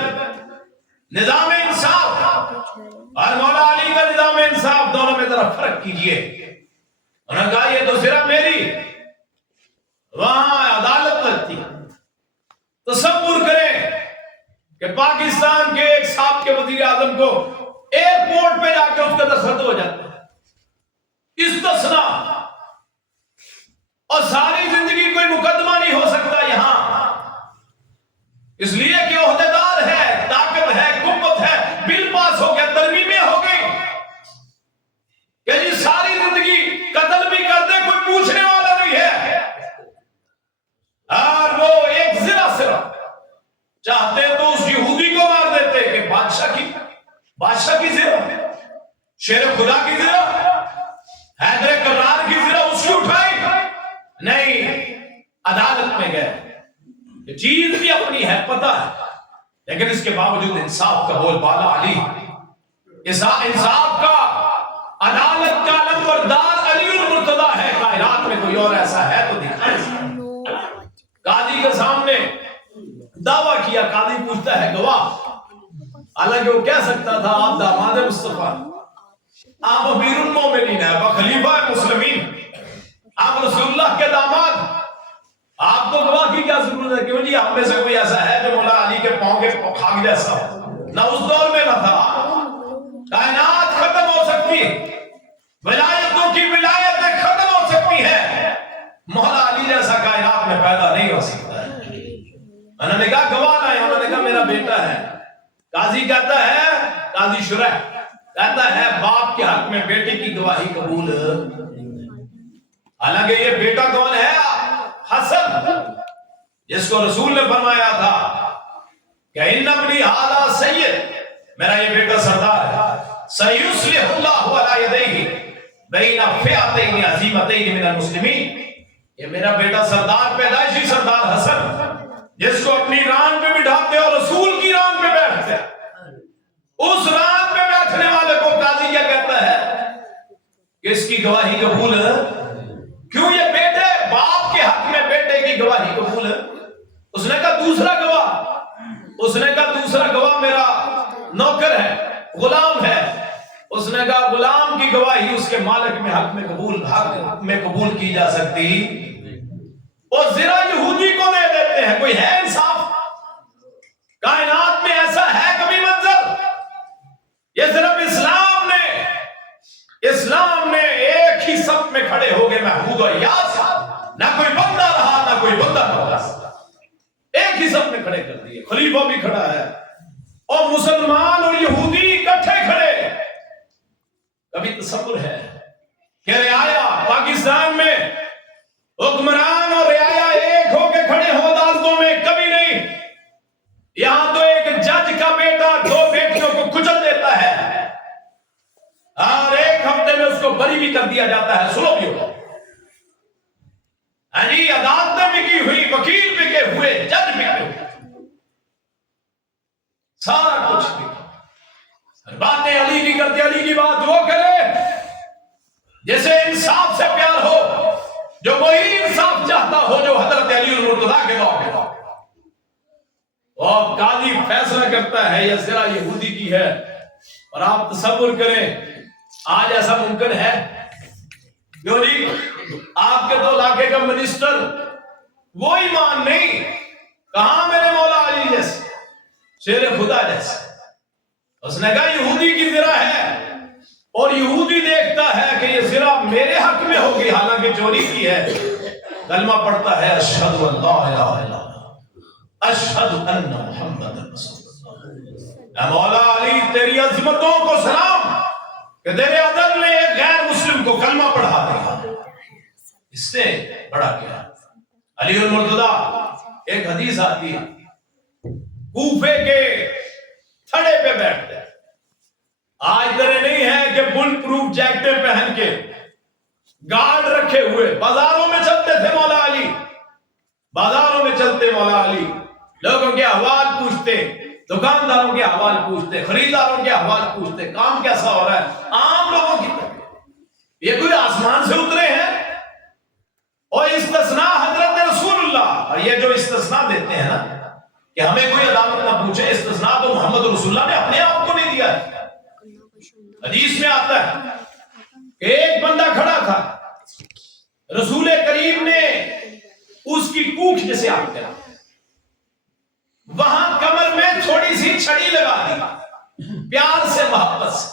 نظام انصاف اور مولا علی کا نظام انصاف، دونوں میں ذرا فرق کیجئے۔ انہوں نے کہا یہ تو صرف میری، وہاں عدالت لگتی۔ تصور کریں کہ پاکستان کے ایک سابق کے وزیر اعظم کو ایئرپورٹ پہ جا کے اس کا دستخط ہو جاتا ہے، استثنا، اور ساری زندگی کوئی مقدمہ نہیں ہو سکتا یہاں، اس لیے کہ عہدیدار ہے، طاقت ہے، قوت ہے، بل پاس ہو گیا، ترمیمیں ہو گئی کہ جی ساری زندگی قتل بھی کر دے کوئی پوچھنے والا نہیں ہے، اور وہ ایک ذرا صرف چاہتے تو اس یہودی کو مار دیتے کہ بادشاہ کی ذرا، شیر خدا کی ذرا، حیدر کرار کی ذرا اس کی اٹھائی، نہیں، عدالت میں گئے، چیز بھی اپنی ہے پتہ ہے، لیکن اس کے باوجود انصاف کا بول بالا علی، انصاف کا، عدالت کا نمبردار علی المرتضیٰ ہے، کائنات میں کوئی اور ایسا ہے تو دکھائیں۔ قاضی کے سامنے دعویٰ کیا، قاضی پوچھتا ہے گواہ، حالانکہ وہ کہہ سکتا تھا آپ داماد مصطفیٰ، آپ امیر المومنین ہیں، آپ خلیفہ مسلمین، آپ رسول اللہ کے داماد، آپ کو گواہ کی کیا ضرورت ہے؟ کیوں جی ہم میں سے کوئی ایسا ہے جو مولا علی کے پاؤں کے خاک جیسا نہ اس دور میں نہ تھا، کائنات ختم ہو سکتی، ولایتوں کی ولایتیں ختم ہو سکتی ہیں، مولا علی جیسا کائنات میں پیدا نہیں ہو سکتا ہے۔ انہوں نے کہا گواہ لائے، انہوں نے کہا میرا بیٹا ہے، قاضی کہتا ہے، قاضی شرح کہتا ہے باپ کے حق میں بیٹے کی گواہی قبول، حالانکہ یہ بیٹا کون ہے؟ حسن، جس کو رسول نے فرمایا تھا کہ ان ابنی ھذا سید، میرا یہ بیٹا سردار ہے، سیصلح اللہ علی یدیہ بین فئتین عظیمتین من المسلمین، یہ میرا بیٹا سردار، پیدائشی سردار حسن، جس کو اپنی ران پہ بٹھاتے اور رسول کی ران پہ بیٹھتے، اس ران پہ بیٹھنے والے کو قاضی کیا کہتا ہے کہ اس کی گواہی قبول ہے؟ کیوں یہ بیٹے باپ کے حق میں بیٹے کی گواہی قبول ہے؟ اس نے کہا دوسرا گواہ میرا نوکر ہے، غلام ہے، اس نے کہا غلام کی گواہی اس کے مالک میں حق میں قبول کی جا سکتی، وہ ذرا یہودی کو دے دیتے ہیں، کوئی ہے انصاف؟ کائنات میں ایسا ہے کبھی منظر؟ یہ صرف اسلام نے ایک ہی صف میں کھڑے ہو گئے محمود و ایاز، نہ کوئی بندہ رہا نہ کوئی بندہ رہا، ایک ہی سب نے کھڑے کر دیے، خلیفہ بھی کھڑا ہے اور مسلمان اور یہودی اکٹھے کھڑے۔ کبھی تصور ہے کہ رعایا پاکستان میں حکمران اور رعایا ایک ہو کے کھڑے ہوں عدالتوں میں؟ کبھی نہیں۔ یہاں تو ایک جج کا بیٹا دو بیٹیوں کو کچل دیتا ہے اور ایک ہفتے میں اس کو بری بھی کر دیا جاتا ہے، سلو بھی ہوگا۔ عدالتیں بکی ہوئی، وکیل بکے ہوئے، جج بکے ہوئے، سارا کچھ بکا۔ باتیں علی کی کرتے، علی کی بات وہ کرے جیسے انصاف سے پیار ہو، جو وہی انصاف چاہتا ہو جو حضرت علی المرتضیٰ کے موقع پر۔ اور قاضی فیصلہ کرتا ہے یہ ذرا یہودی کی ہے، اور آپ تصور کریں آج ایسا ممکن ہے؟ کیوں جی؟ آپ کے تو علاقے کا منسٹر وہ ایمان نہیں، کہاں میرے مولا علی جیسے، شیر خدا جیسے؟ اس نے کہا یہودی کی ذرا ہے، اور یہودی دیکھتا ہے کہ یہ ذرا میرے حق میں ہوگی حالانکہ چوری کی ہے، کلمہ پڑھتا ہے اشہد ان لا الہ الا اللہ اشہد ان محمد رسول اللہ۔ اے مولا علی تیری عظمتوں کو سلام کہ تیرے عدل نے ایک غیر مسلم کو کلمہ پڑھا دیا، اس سے بڑا کیا؟ علی المرتضیٰ، ایک حدیث آتی ہے، کوفے کے تھڑے پہ بیٹھتے ہیں، آج طرح نہیں ہے کہ بل پروف جیکٹیں پہن کے گارڈ رکھے ہوئے بازاروں میں چلتے تھے مولا علی، بازاروں میں چلتے مولا علی، لوگوں کے احوال پوچھتے، دکانداروں کے احوال پوچھتے، خریداروں کے احوال پوچھتے، کام کیسا ہو رہا ہے، عام لوگوں کی طرح۔ یہ کوئی آسمان سے اترے ہیں؟ اور استثناء حضرت رسول اللہ، اور یہ جو استثناء دیتے ہیں نا کہ ہمیں کوئی عدالت نہ پوچھے، استثناء تو محمد رسول اللہ نے اپنے آپ کو نہیں دیا ہے۔ حدیث میں آتا ہے کہ ایک بندہ کھڑا تھا، رسول کریم نے اس کی کوکھ جیسے آپ کرا، وہاں کمر میں تھوڑی سی چھڑی لگا دی، پیار سے محبت سے،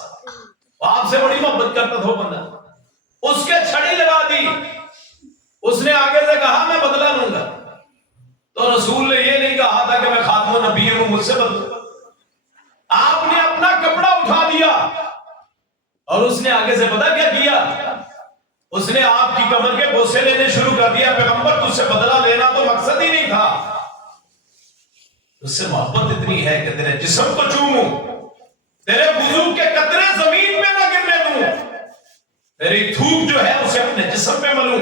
آپ سے بڑی محبت کرتا تھا وہ بندہ، اس کے چھڑی لگا دی، اس نے آگے سے کہا میں بدلہ لوں گا، تو رسول نے یہ نہیں کہا تھا کہ میں خاتم النبی ہوں مجھ سے بدلو، آپ نے اپنا کپڑا اٹھا دیا اور اس نے آگے سے پتہ کیا کیا؟ اس نے آپ کی کمر کے بوسے لینے شروع کر دیا۔ پیغمبر تجھ سے بدلہ لینا تو مقصد ہی نہیں تھا، اس سے محبت اتنی ہے کہ تیرے جسم کو چوموں، تیرے وضو کے قطرے زمین میں نہ گرنے دوں، تیری تھوک جو ہے اسے اپنے جسم پہ ملوں،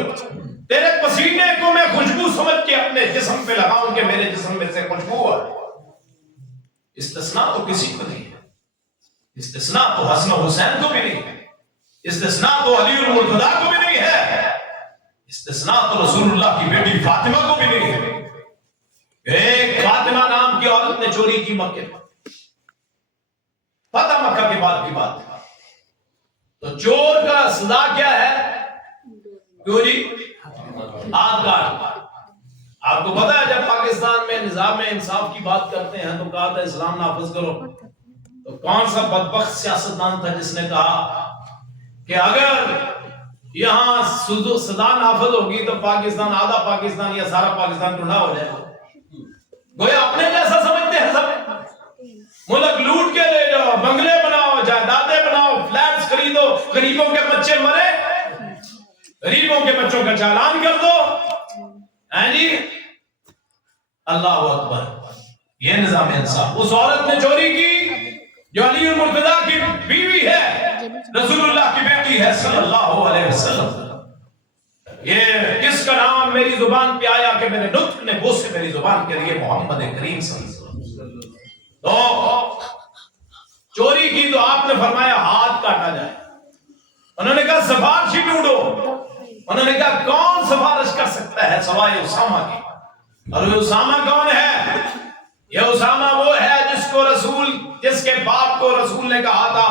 تیرے پسینے کو میں خوشبو سمجھ کے اپنے جسم پہ لگاؤں کہ میرے جسم میں سے خوشبو ہے۔ استثناء تو کسی کو نہیں ہے، استثناء تو حسن و حسین کو بھی نہیں ہے، استثناء تو علی المرتضیٰ کو بھی نہیں ہے، استثناء تو رسول اللہ کی بیٹی فاطمہ کو بھی نہیں ہے۔ ایک فاطمہ نام کی عورت نے چوری کی مکے، فتح مکہ کے بعد کی بات ہے، تو چور کا سزا کیا ہے؟ کیوں جی؟ ہاتھ کاٹ۔ آپ کو پتا ہے جب پاکستان میں نظام انصاف کی بات کرتے ہیں تو کہا تھا اسلام نافذ کرو، تو کون سا بدبخت سیاستدان تھا جس نے کہا کہ اگر یہاں سزا نافذ ہوگی تو پاکستان، آدھا پاکستان یا سارا پاکستان ٹھنڈا ہو جائے گا۔ گویا اپنے جیسا سمجھتے ہیں سب، ملک لوٹ کے لے جاؤ، بنگلے بناؤ، جائیدادیں بناؤ، فلیٹس خریدو، غریبوں کے بچے مرے، غریبوں کے بچوں کا چالان کر دو، جی اللہ اکبر، یہ نظام انصاف۔ اس عورت نے چوری کی جو علی المرتضیٰ کی بیوی ہے، رسول اللہ کی بیٹی ہے صلی اللہ علیہ وسلم۔ یہ کس کا نام میری زبان پہ آیا کہ میرے نطق نے بوسے میری زبان کے لیے محمد کریم صلی اللہ علیہ وسلم۔ تو چوری کی تو آپ نے فرمایا ہاتھ کاٹا جائے، انہوں نے کہا سفارشی ڈھونڈو، انہوں نے کہا کون سفارش کر سکتا ہے سوائے اسامہ کی؟ اور وہ اسامہ کون ہے؟ یہ اسامہ وہ ہے جس کے باپ کو رسول نے کہا تھا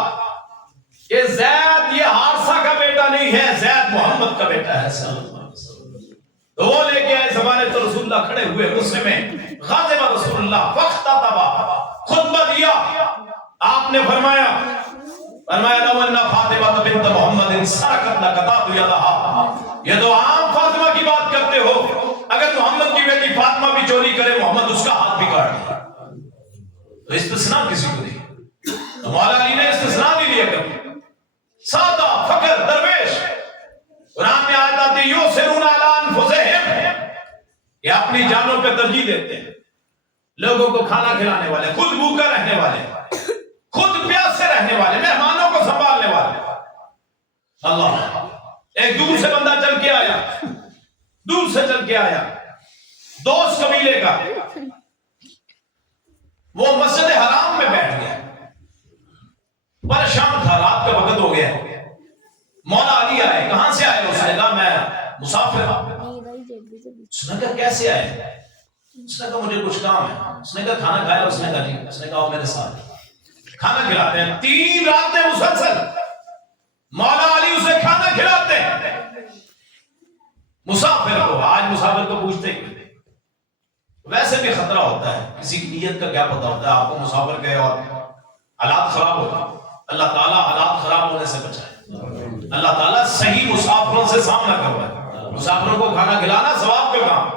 کہ زید یہ حارثہ کا بیٹا نہیں ہے، زید محمد کا بیٹا ہے صلی اللہ علیہ وسلم۔ تو وہ لے کے آئے زمانے تو رسول اللہ کھڑے ہوئے غصے میں، غاضب رسول اللہ فاختتبا، خطبہ دیا، آپ نے فرمایا لو ان فاطمہ بنت محمد سرقت لقطعت یدہا، یہ تو عام فاطمہ کی بات کرتے ہو، تو استثناء کسی کو نہیں. تو مولا علی نے استثناء نہیں لیا کبھی. سادہ فقر درویش. قرآن میں آیت آتی یؤثرون علی انفسہم، کہ اپنی جانوں پہ ترجیح دیتے ہیں. لوگوں کو کھانا کھلانے والے، خود بھوکا رہنے والے، خود پیاسے رہنے والے، مہمانوں کو سنبھالنے والے. اللہ، ایک دور سے بندہ چل کے آیا، دور سے چل کے آیا، دوست قبیلے کا. وہ مسجد حرام میں بیٹھ گیا، پریشان تھا، رات کا وقت ہو گیا. مولا علی آئے. کہاں سے آئے؟ اس نے کہا میں مسافر ہوں. اس نے کہا کیسے آئے؟ اس نے کہا مجھے کچھ کام ہے. اس نے کہا کھانا کھایا؟ اس نے کہا جی. اس نے کہا میرے ساتھ کھانا کھلاتے ہیں. 3 راتیں مسلسل مولا علی اسے کھانا کھلاتے ہیں. مسافر کو، آج مسافر کو پوچھتے ہیں، ویسے بھی خطرہ ہوتا ہے، کسی کی نیت کا کیا پتہ ہوتا ہے. آپ کو مسافر گئے اور حالات خراب ہو گئے، اللہ تعالیٰ حالات خراب ہونے سے بچائے. اللہ تعالیٰ صحیح مسافروں سے سامنا کروائے. مسافروں کو کھانا کھلانا ثواب کا کام.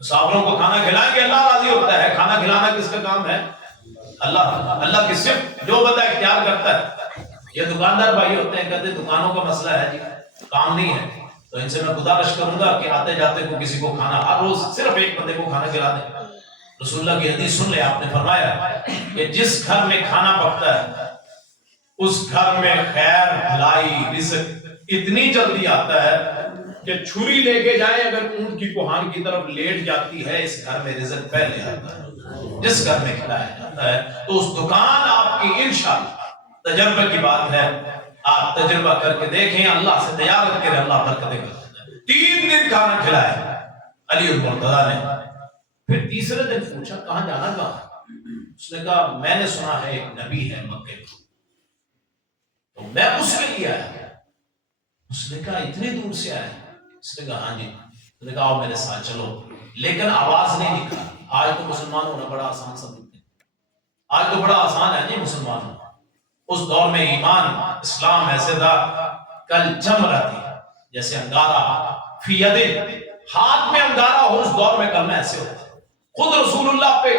مسافروں کو کھانا کھلائیں گے اللہ راضی ہوتا ہے. کھانا کھلانا کس کا کام ہے؟ اللہ. اللہ کی صرف جو بندہ اختیار کرتا ہے. یہ دکاندار بھائی ہوتے ہیں، کہتے ہیں دکانوں کا مسئلہ ہے جی، کام نہیں ہے، تو ان سے میں گزارش کروں گا کہ آتے جاتے کو کسی کو کھانا، ہر روز صرف ایک بندے کو کھانا کھلا دیں. رسول اللہ کی حدیث سن لے. آپ نے فرمایا کہ جس گھر میں کھانا پکتا ہے اس گھر میں خیر، بھلائی، رزق اتنی جلدی آتا ہے کہ چھری لے کے جائیں اگر اونٹ کی کوہان کی طرف لیٹ جاتی ہے، اس گھر میں رزق پہلے آتا ہے. جس گھر میں کھلایا جاتا ہے تو اس دکان آپ کی انشاءاللہ، تجربے کی بات ہے، آپ تجربہ کر کے دیکھیں، اللہ سے تجارت کریں، اللہ برکتیں کرتا ہے. 3 دن کھانا کھلایا علی المرتضیٰ نے. پھر تیسرے دن پوچھا کہاں جانا کہاں؟ اس نے کہا میں نے سنا ہے ایک نبی ہے مکے میں، تو میں اس کے لیے آیا. اس نے کہا اتنی دور سے آیا؟ اس نے کہا ہاں جی. اس نے کہا آؤ میرے ساتھ چلو، لیکن آواز نہیں نکالی. آج تو مسلمان ہونا بڑا آسان سمجھتے ہیں، آج تو بڑا آسان ہے جی مسلمان ہونا. اس دور میں ایمان، اسلام ایسے تھا کل جمرہ تھی، جیسے انگارہ فی یدن، ہاتھ میں انگارہ ہو اس دور میں کلمہ ایسے ہوتا ہے. خود رسول اللہ پہ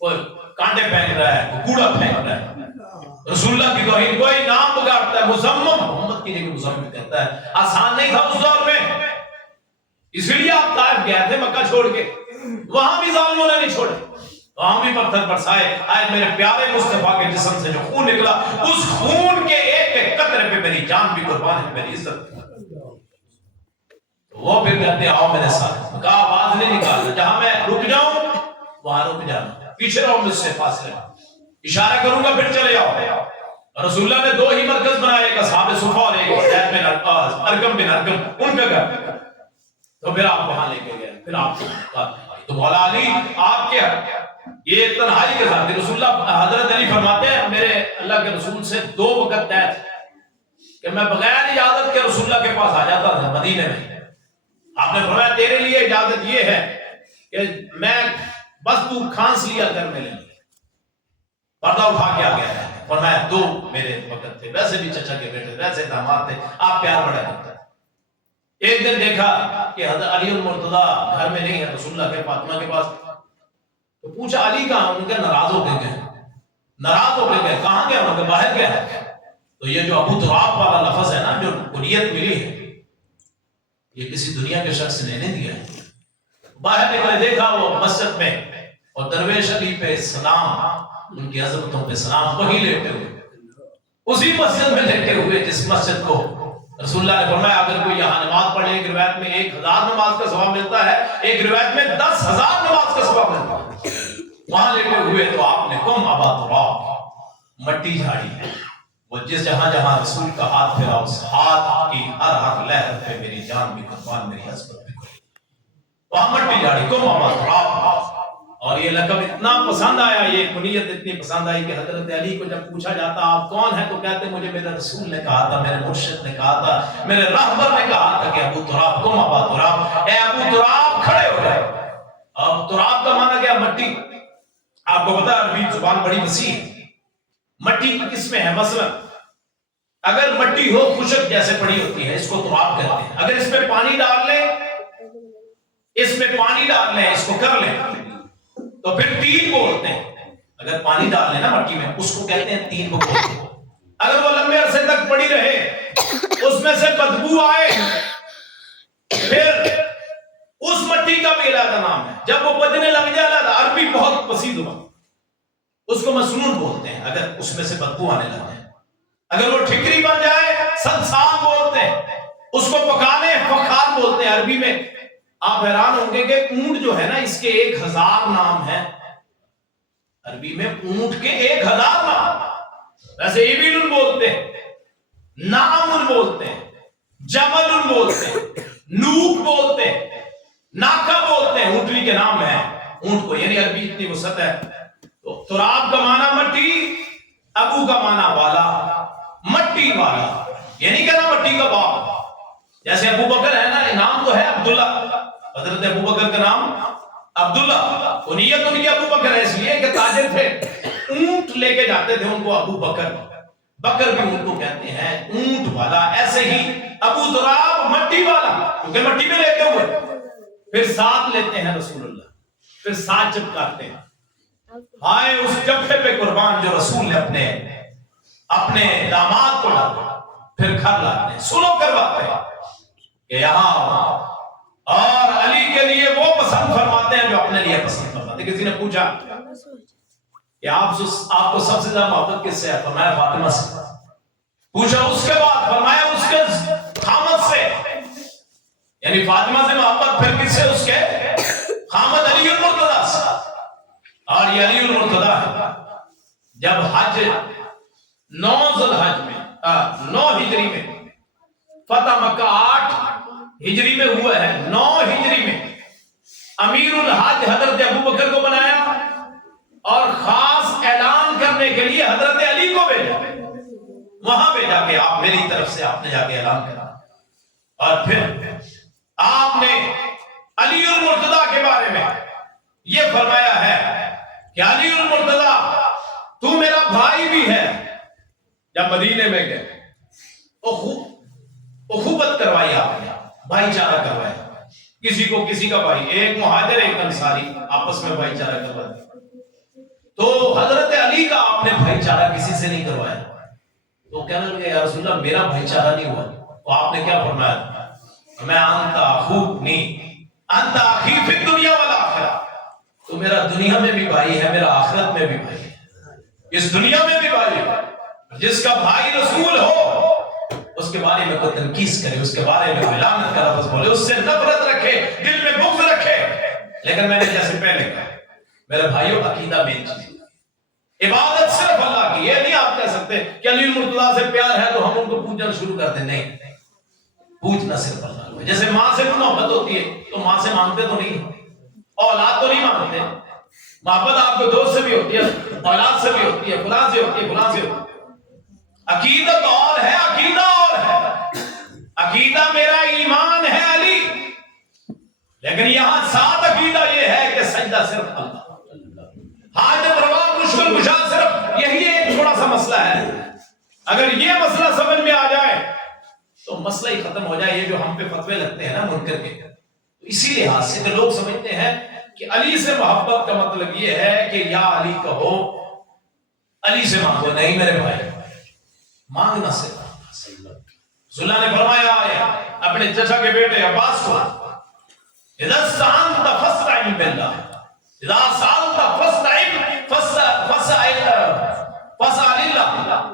کوئی کانٹے پھینک رہا ہے، کوئی کوڑا پھینک رہا ہے، رسول اللہ کی توہین، کوئی نام بگاڑتا ہے، مزمم، محمد کی جگہ مزمم کہتا ہے. آسان نہیں تھا اس دور میں، اس لیے آپ طائف گئے تھے مکہ چھوڑ کے. وہاں بھی ظالموں نے نہیں چھوڑے، وہاں بھی پتھر برسائے. آئے میرے پیارے مصطفیٰ کے جسم سے جو خون نکلا، اس خون کے ایک ایک قطرے پہ میری جان بھی قربان ہے، میری عزت. وہ پھر کہتے آؤ میرے ساتھ. کہا آواز نہیں نکال، جہاں میں رک جاؤں وہاں رک جانا، پیچھے رہو مجھ سے فاصلے. اشارہ کروں گا پھر چلے جاؤ. رسول اللہ نے 2 ہی مرکز بنائے، ایک اصحاب صفا اور ایک زید بن ارقم بن ارقم، ان کا گھر. تو پھر آپ وہاں لے کے گئے. پھر آپ تو مولا علی آپ کے یہ تنہائی کے ساتھ. رسول اللہ حضرت علی فرماتے ہیں میرے اللہ کے رسول سے 2 وقت طے تھے کہ میں بغیر اجازت کے رسول اللہ کے پاس آ جاتا تھا مدینے میں. آپ نے فرمایا تیرے لیے اجازت یہ ہے کہ میں بس تو کھانس لیا کر میرے لیے. پردہ اٹھا کے آ گیا ہے. فرمایا 2 میرے وقت تھے، ویسے بھی چچا کے بیٹے، ویسے داماد تھے، آپ پیار بڑا کرتے. ایک دن دیکھا کہ حضرت علی المرتضیٰ گھر میں نہیں ہے، رسول اللہ کے فاطمہ کے پاس. تو پوچھا علی کہاں؟ ان کے ناراض ہو کے گئے. ناراض ہو کے گئے. کہاں گئے؟ ان کے باہر گئے. تو یہ جو ابو تراب والا لفظ ہے نا، جو کنیت ملی ہے، یہ کسی دنیا کے شخص نے نہیں دیا ہے. باہر نکلے، دیکھا وہ مسجد میں، اور درویش علی پہ سلام، ان کی عظمتوں پہ سلام، وہی لیٹے ہوئے، اسی مسجد میں لیٹے ہوئے جس مسجد کو رسول اللہ نے فرمایا اگر کوئی یہاں نماز پڑھے، ایک روایت میں 1000 نماز کا ثواب ملتا ہے، ایک روایت میں 10,000 نماز کا ثواب ملتا ہے. وہاں لیٹے ہوئے تو آپ نے کم ابا تراب، مٹی جھاڑی. وہ جس جہاں جہاں رسول کا ہاتھ پھیرا، اس ہاتھ کی ہر لہر پہ میری جان بھی قربان، میری عصمت بھی قربان. وہاں مٹی جھاڑی، کم ابا تراب. اور یہ لقب اتنا پسند آیا، یہ کنیت اتنی پسند آئی کہ حضرت علی کو جب پوچھا جاتا آپ کون ہیں، تو کہتے مجھے میرے رسول نے کہا تھا، میرے مرشد نے کہا تھا، میرے رہبر نے کہا تھا کہ ابو تراب، کم ابا تراب، اے ابو تراب کھڑے ہو جائے. اب تراب کا معنی کیا؟ مٹی. آپ کو پتا عربی زبان بڑی وسیع ہے، مٹی کی قسمیں ہیں. مثلا اگر مٹی ہو خشک جیسے پڑی ہوتی ہے، اس کو تراب کہتے ہیں. اگر اس میں پانی ڈال لیں، اس میں پانی ڈال لیں، اس کو کر لیں، تو پھر 3 بولتے ہیں. اگر پانی ڈال لیں نا مٹی میں اس کو کہتے ہیں 3 بکول. اگر وہ لمبے عرصے تک پڑی رہے اس میں سے بدبو آئے پھر اس مٹی کا بھی علیحدہ نام ہے. جب وہ بجنے لگ جائے علیحدہ، عربی بہت پسید ہوا، اس کو مسنون بولتے ہیں اگر اس میں سے بدبو آنے لگ جائے. اگر وہ ٹھکری بن جائے سنسان بولتے ہیں. اس کو پکانے فخار بولتے ہیں عربی میں. آپ حیران ہوں گے کہ اونٹ جو ہے نا اس کے 1000 نام ہیں عربی میں. اونٹ کے 1000 نام. ویسے ایبل بولتے ہیں، نعم بولتے ہیں، جمل بولتے ہیں، نوک بولتے ہیں، ناکا بولتے ہیں. اونٹنی کے نام ہیں اونٹ کو، یعنی عربی اتنی وسعت ہے. تو تراب کا معنی مٹی، ابو کا معنی والا، مٹی والا، یعنی کہنا مٹی کا باپ. جیسے ابو بکر ہے نا، نام تو ہے عبداللہ، حضرت ابو بکر کا نام عبداللہ. کنیت ان کی ابو بکر ہے اس لیے کہ تاجر تھے، اونٹ لے کے جاتے تھے ان کو ابو بکر. بکر بھی ان کو کہتے ہیں اونٹ والا. ایسے ہی ابو تراب مٹی والا، کیونکہ مٹی میں لیتے ہوئے. پھر ساتھ لیتے ہیں رسول اللہ، پھر ساتھ چپکاتے ہیں. ہائے اس جبے پہ قربان جو رسول نے اپنے داماد کو ڈالا. پھر گھر لاتے ہیں، سلو کرواتے ہیں کہ یہاں، اور علی کے لیے وہ پسند فرماتے ہیں جو اپنے لیے پسند فرماتے ہیں. کسی نے پوچھا کہ آپ کو سب سے زیادہ محبت کس سے ہے؟ فرمایا فاطمہ سے. پوچھا اس کے بعد؟ فرمایا اس کے خامد سے، یعنی فاطمہ سے محبت. پھر کس سے؟ اس کے خامد علی المرتضیٰ سے. اور یہ علی المرتضیٰ ہے. جب حج 9 ذوالحج میں 9 ہجری میں، فتح مکہ 8 ہجری میں ہوا ہے، 9 ہجری میں امیر الحج حضرت ابو بکر کو بنایا اور خاص اعلان کرنے کے لیے حضرت علی کو بھیجا. وہاں پہ جا کے آپ میری طرف سے آپ نے جا کے اعلان کرا. اور پھر آپ نے علی المرتضیٰ کے بارے میں یہ فرمایا ہے کہ علی المرتضیٰ تو میرا بھائی بھی ہے. جب مدینے میں گئے اخوت کروائی آپ نے، بھائی چارہ کروایا. کسی کو کسی کا بھائی، ایک مہاجر ایک انصاری، آپس میں بھائی چارہ کروا دیا. تو حضرت علی کا آپ نے بھائی چارہ کسی سے نہیں کروایا. تو کہنے لگے یا رسول اللہ میرا بھائی چارہ نہیں ہوا. تو آپ نے کیا فرمایا؟ میں انت اخونی انت اخی فی الدنیا والآخرہ. تو میرا دنیا میں بھی بھائی ہے، میرا آخرت میں بھی بھائی ہے، اس دنیا میں بھی بھائی ہے. جس کا بھائی رسول ہو اس کے بارے میں کوئی تنقیص کرے، اس کے بارے میں کوئی لعنت کا لفظ بولے، اس سے نفرت رکھے، دل میں بغض رکھے. لیکن میں نے جیسے پہلے کہا میرے بھائیوں، عقیدہ مین چیز، عبادت صرف اللہ کی. یہ نہیں آپ کہہ سکتے کہ علی المرتضیٰ سے پیار ہے تو ہم ان کو پوجنا شروع کر دیں. نہیں، پوجنا صرف اللہ کو. جیسے ماں سے محبت ہوتی ہے تو ماں سے مانگتے تو نہیں، اولاد تو نہیں مانگتے. محبت آپ کو دوست سے بھی ہوتی ہے، اولاد سے بھی ہوتی ہے، فلاں سے ہوتی ہے، فلاں سے ہوتی ہے. عقیدت اور ہے، عقیدہ اور ہے. عقیدہ میرا ایمان ہے علی، لیکن یہاں ساتھ عقیدہ یہ ہے کہ سجدہ صرف اللہ، حاجت روا مشکل کشا صرف یہی ایک تھوڑا سا مسئلہ ہے. اگر یہ مسئلہ سمجھ میں آ جائے تو مسئلہ ہی ختم ہو جائے. یہ جو ہم پہ فتوے لگتے ہیں نا منکر کے، تو اسی لحاظ سے کہ لوگ سمجھتے ہیں کہ علی سے محبت کا مطلب یہ ہے کہ یا علی کہو، علی سے مانگو. نہیں میرے بھائی، مانگنا سے رسول اللہ نے فرمایا ہے اپنے چچا کے بیٹے عباس کو، اذا استعنت فاستعن باللہ، اذا سألت فاسأل اللہ.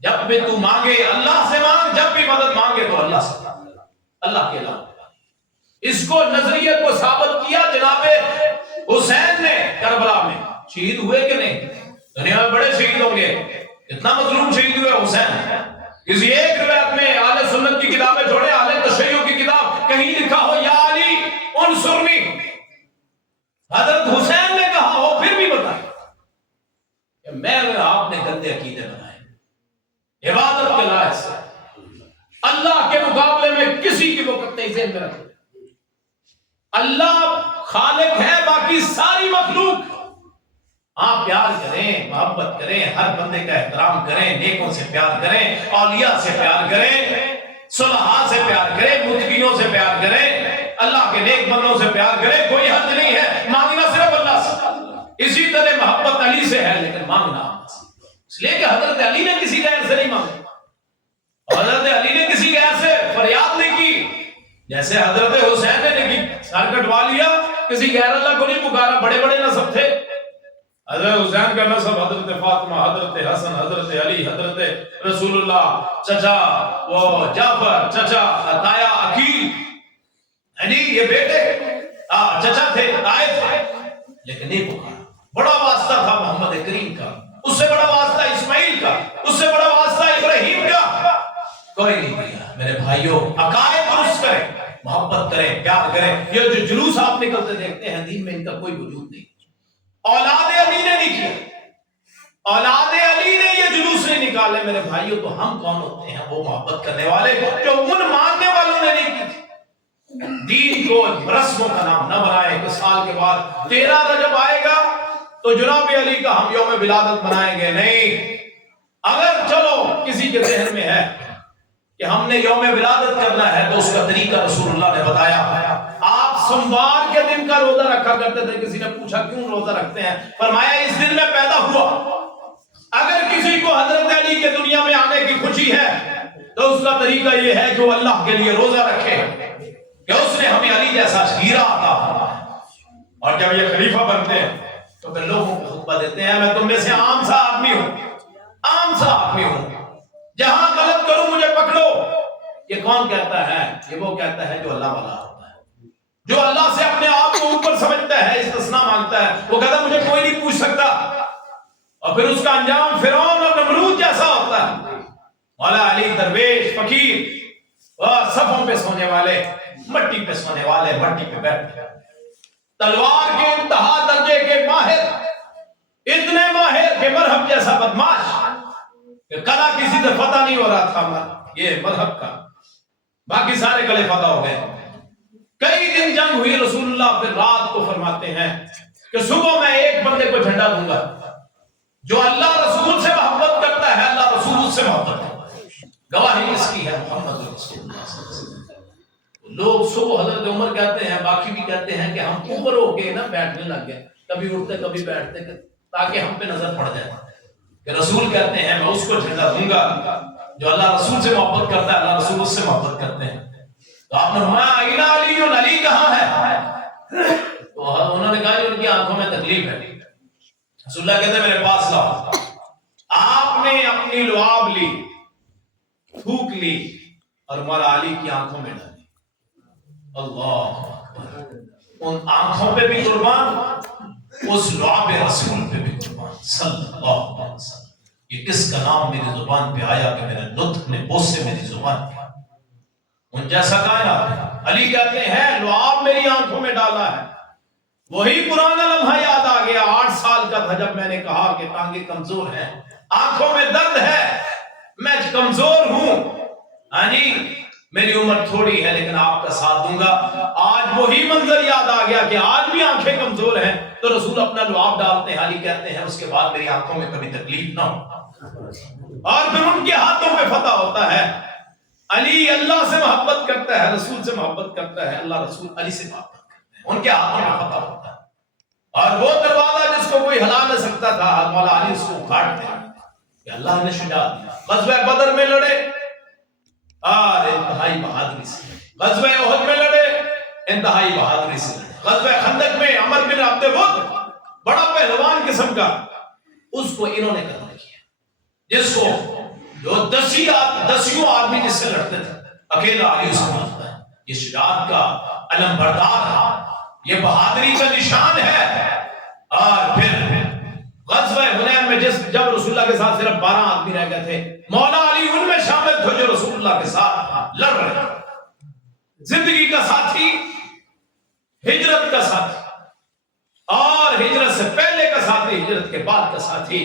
جب بھی تو مانگے اللہ سے مانگ، جب بھی مدد مانگے تو اللہ سے مانگ، اللہ کے علاوہ. اس کو نظریے کو ثابت کیا جناب حسین نے کربلا میں. شہید ہوئے کہ نہیں؟ دنیا میں بڑے شہید ہوں گے، اتنا مظلوم شہید ہوئے حسین. کسی ایک روایت میں اہل سنت کی کتابیں چھوڑے، اہل تشیع کی کتاب کہیں لکھا ہو یا علی انصرنی، حضرت حسین نے کہا ہو، پھر بھی بتائیں کہ میں آپ نے گندے عقیدے بنائے عبادت کے لائق سے، اللہ کے مقابلے میں کسی کی وقت نہیں ذہن میں رکھے. اللہ خالق ہے، باقی ساری مخلوق. آپ پیار کریں، محبت کریں، ہر بندے کا احترام کریں، نیکوں سے پیار کریں، اولیاء سے پیار کریں، صلحاء سے پیار کریں، متقیوں سے پیار کریں، اللہ کے نیک بندوں سے پیار کریں. کوئی حد نہیں ہے، مانگنا صرف اللہ سے. اسی طرح محبت علی سے ہے لیکن مانگنا اس لیے کہ حضرت علی نے کسی غیر سے نہیں مانگا، حضرت علی نے کسی غیر سے فریاد نہیں کی، جیسے حضرت حسین نے کی سر کٹوا لیا، کسی غیر اللہ کو نہیں پکارا۔ بڑے بڑے نسب تھے، حضرت حسین کا نسب حضرت فاطمہ، حضرت حسن، حضرت علی، حضرت رسول اللہ، چچا وہ جعفر، چچا تایا عقیل، یہ بیٹے چچا تھے، تائے تھے، لیکن نہیں پکارا۔ بڑا واسطہ تھا محمد کریم کا، اس سے بڑا واسطہ اسماعیل کا، اس سے بڑا واسطہ ابراہیم کا، کوئی نہیں دیا۔ میرے بھائیوں، عقائد درست کریں، محبت کریں، پیار کریں۔ یہ جو جلوس آپ نکلتے دیکھتے ہیں دین میں ان کا کوئی وجود نہیں۔ اولاد علی نے نہیں کیا، اولاد علی نے یہ جلوس نہیں نکالے میرے بھائیوں، تو ہم کون ہوتے ہیں؟ وہ محبت کرنے والے جو ان ماننے والوں نے نہیں کی تھی۔ دین کو رسموں کا نام نہ بنائے کہ سال کے بعد 13 رجب آئے گا تو جناب علی کا ہم یوم ولادت منائیں گے، نہیں۔ اگر چلو کسی کے ذہن میں ہے کہ ہم نے یوم ولادت کرنا ہے تو اس کا طریقہ رسول اللہ نے بتایا۔ آپ سوموار کے دن کا روزہ رکھا کرتے تھے، کسی نے پوچھا کیوں روزہ رکھتے ہیں؟ فرمایا اس دن میں پیدا ہوا۔ اگر کسی کو حضرت علی کے دنیا میں آنے کی خوشی ہے تو اس کا طریقہ یہ ہے کہ وہ اللہ کے لیے روزہ رکھے کہ اس نے ہمیں علی جیسا ہیرا عطا فرمایا۔ اور جب یہ خلیفہ بنتے ہیں تو پھر لوگوں کو خطبہ دیتے ہیں، میں تم میں سے عام سا آدمی ہوں، عام سا آدمی ہوں، جہاں غلط کروں مجھے پکڑو۔ یہ کون کہتا ہے؟ یہ وہ کہتا ہے جو اللہ والا ہوتا ہے، جو اللہ سے اپنے آپ کو اوپر سمجھتا ہے، استثناء مانگتا ہے۔ وہ کہتا ہے مجھے کوئی نہیں پوچھ سکتا، اور پھر اس کا انجام فرعون اور نمرود جیسا ہوتا ہے۔ مولا علی درویش فقیر، صفوں پہ سونے والے، مٹی پہ سونے والے، مٹی پہ بیٹھے، تلوار کے انتہا درجے کے ماہر، اتنے ماہر کہ مرہب جیسا بدماش کہ کلا کسی سے فتح نہیں ہو رہا تھا، یہ مرہب کا، باقی سارے گلے فتح ہو گئے۔ کئی دن جنگ ہوئی، رسول اللہ پھر رات کو فرماتے ہیں کہ صبح میں ایک بندے کو جھنڈا دوں گا جو اللہ رسول سے محبت کرتا ہے، اللہ رسول سے محبت کرتا ہے۔ گواہی اس کی ہے محمد رسول اللہ صلی اللہ علیہ وسلم۔ لوگ صبح حضرت عمر کہتے ہیں، باقی بھی کہتے ہیں کہ ہم اوپر ہو کے نا بیٹھنے لگ گئے، کبھی اٹھتے کبھی بیٹھتے تاکہ ہم پہ نظر پڑ جائے کہ رسول کہتے ہیں میں اس کو جھنڈا دوں گا جو اللہ رسول سے محبت کرتا ہے، اللہ رسول اس سے محبت کرتے ہیں۔ تو آپ نے فرمایا علی علی کہاں ہے؟ تو انہوں نے کہا کہ ان کی آنکھوں میں تکلیف ہے۔ رسول اللہ کہتے ہیں میرے پاس لاؤ۔ آپ نے اپنی لعاب لی، تھوک لی اور مولا علی کی آنکھوں میں ڈالی۔ اللہ اکبر، ان آنکھوں پہ بھی قربان، اس لعاب رسول پہ بھی قربان صلی اللہ علیہ وسلم۔ یہ کس کا نام میری زبان پہ آیا کہ میرے نطق نے بوسے میری زبان پہ، ان جیسا کائنات۔ علی کہتے ہیں لعاب میری آنکھوں میں ڈالا ہے۔ وہی پرانا لمحہ یاد آ گیا، 8 سال کا تھا جب میں نے کہا کہ ٹانگیں کمزور ہیں، آنکھوں میں درد ہے، میں کمزور ہوں، ہاں جی میری عمر تھوڑی ہے لیکن آپ کا ساتھ دوں گا۔ آج وہی منظر یاد آ گیا کہ آج بھی آنکھیں کمزور ہیں تو رسول اپنا لعاب ڈالتے ہیں۔ علی کہتے ہیں اس کے بعد میری آنکھوں میں کبھی تکلیف نہ ہو، اور پھر ان کے ہاتھوں پہ فتح ہوتا ہے۔ علی اللہ سے محبت کرتا ہے، رسول سے محبت کرتا ہے، اللہ رسول علی سے محبت کرتے ہیں، ان کے ہاتھوں میں فتح ہوتا ہے۔ اور وہ دروازہ جس کو کوئی ہلا نہ سکتا تھا، مولا علی اس کو کاٹتے ہیں کہ اللہ نے شجاعت دیا۔ غزوہ بدر میں لڑے اور انتہائی بہادری سے، غزوہ احد میں لڑے انتہائی بہادری سے لڑے، غزوہ خندق میں عمر بن عبد ود بڑا پہلوان قسم کا، اس کو انہوں نے قتل کیا، جس کو جو دسیوں آدمی جس سے لڑتے تھے اکیلا علی اس کو لڑتا ہے۔ یہ شجاعت کا علم بردار ہے، یہ بہادری کا نشان ہے۔ اور پھر غزوہ حنین میں جب رسول اللہ کے ساتھ صرف 12 آدمی رہ گئے تھے، مولا علی ان میں شامل تھے جو رسول اللہ کے ساتھ لڑ رہے تھے۔ زندگی کا ساتھی، ہجرت کا ساتھی، اور ہجرت سے پہلے کا ساتھی، ہجرت کے بعد کا ساتھی،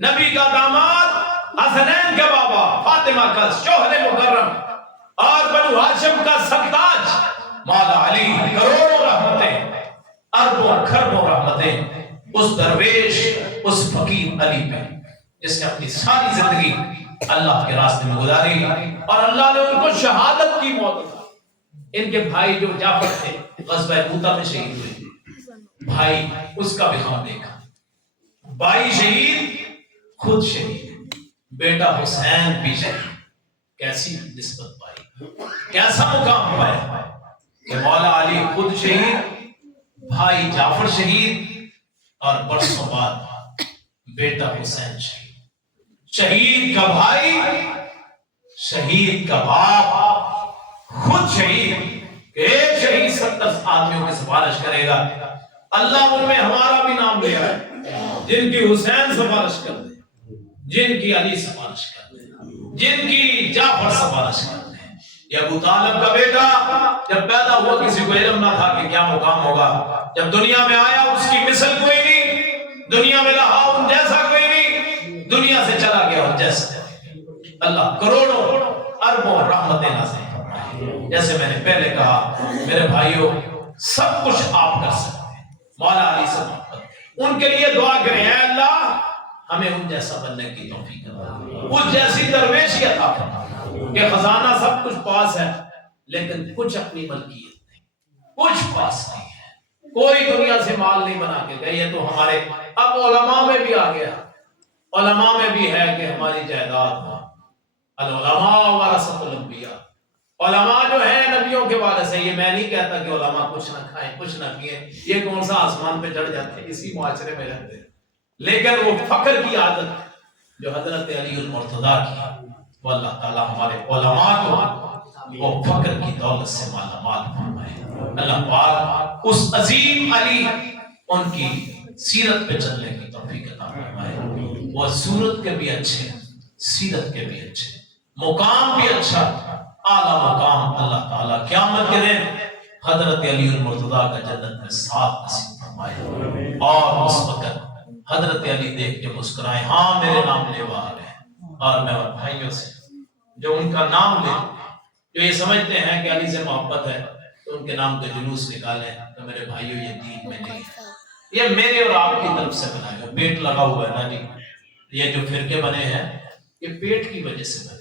نبی کا داماد، حسنین کا بابا، فاطمہ کا شوہر مکرم، اور بنو ہاشم کا سرتاج مولا علی۔ کروڑوں رحمتیں، اربوں کھربوں رحمتیں اس درویش، اس فقیر علی پہ، جس نے اپنی ساری زندگی اللہ کے راستے میں گزاری، اور اللہ نے ان کو شہادت کی موت دی۔ ان کے بھائی جو جعفر تھے غزوہ موتہ میں شہید ہوئے، بھائی اس کا بھی خواب دیکھا، بھائی شہید، خود شہید، بیٹا حسین بھی شہید. کیسی نسبت پائی، کیسا مقام پایا کہ مولا علی خود شہید، بھائی جعفر شہید، اور برسوں بعد بیٹا حسین شہید. شہید کا بھائی، شہید کا باپ، خود شہید. ایک شہید 70 آدمیوں کی سفارش کرے گا. اللہ ان میں ہمارا بھی نام لے آئے جن کی حسین سفارش کر دے، جن کی علی سفارش کر دے، جن کی جعفر سفارش کر دے. یہ ابو طالب کا بیٹا جب پیدا ہوا کسی کو علم نہ تھا کہ کیا مقام ہوگا. جب دنیا میں آیا اس کی مثل کوئی نہیں، دنیا میں رہا ان جیسا کوئی نہیں، دنیا سے چلا گیا ان جیسا. اللہ کروڑوں اربوں رحمتیں نازل فرمائے. جیسے میں نے پہلے کہا میرے بھائیوں، سب کچھ آپ کر سکتے ہیں. مولا علی سے محبت، ان کے لیے دعا کریں، اے اللہ ہمیں ان جیسا بننے کی توفیق عطا، اس جیسی درویشی عطا فرما کہ خزانہ سب کچھ پاس ہے لیکن کچھ اپنی ملکیت نہیں، کچھ پاس نہیں ہے، کوئی دنیا سے مال نہیں بنا کے گئے. یہ تو ہمارے اب علماء میں بھی آ گیا، علماء میں بھی ہے کہ ہماری جائیداد العلماء ورثۃ الانبیاء، علماء جو ہیں نبیوں کے وارث ہیں. یہ میں نہیں کہتا کہ علماء کچھ نہ کھائیں کچھ نہ پیئیں، یہ کون سا آسمان پہ چڑھ جاتے ہیں، اسی معاشرے میں رہتے ہیں. لیکن وہ فخر کی عادت جو حضرت علی المرتضیٰ کی، وہ اللہ تعالیٰ ہمارے علماء کو وہ فخر کی دولت سے مالا مال فرمائے. اللہ پاک اس عظیم علی ان کی سیرت پہ چلنے کی توفیق عطا فرمائے. وہ صورت کے بھی اچھے، سیرت کے بھی اچھے، مقام بھی اچھا، اعلیٰ مقام اللہ تعالیٰ قیامت کے دن حضرت علی المرتضیٰ کا جنت میں ساتھ نصیب فرمائے. اور اس وقت حضرت علی دیکھ کے مسکرائے، ہاں میرے نام لیوا آ گئے. اور میں اور بھائیوں سے جو ان کا نام لے، جو یہ سمجھتے ہیں کہ علی سے محبت ہے تو ان کے نام کا جلوس نکالیں، تو میرے بھائیوں یہ دین میں نہیں ہے، یہ میرے اور آپ کی طرف سے بنائے گا. پیٹ لگا ہوا ہے نا جی، یہ جو فرقے بنے ہیں یہ پیٹ کی وجہ سے بنے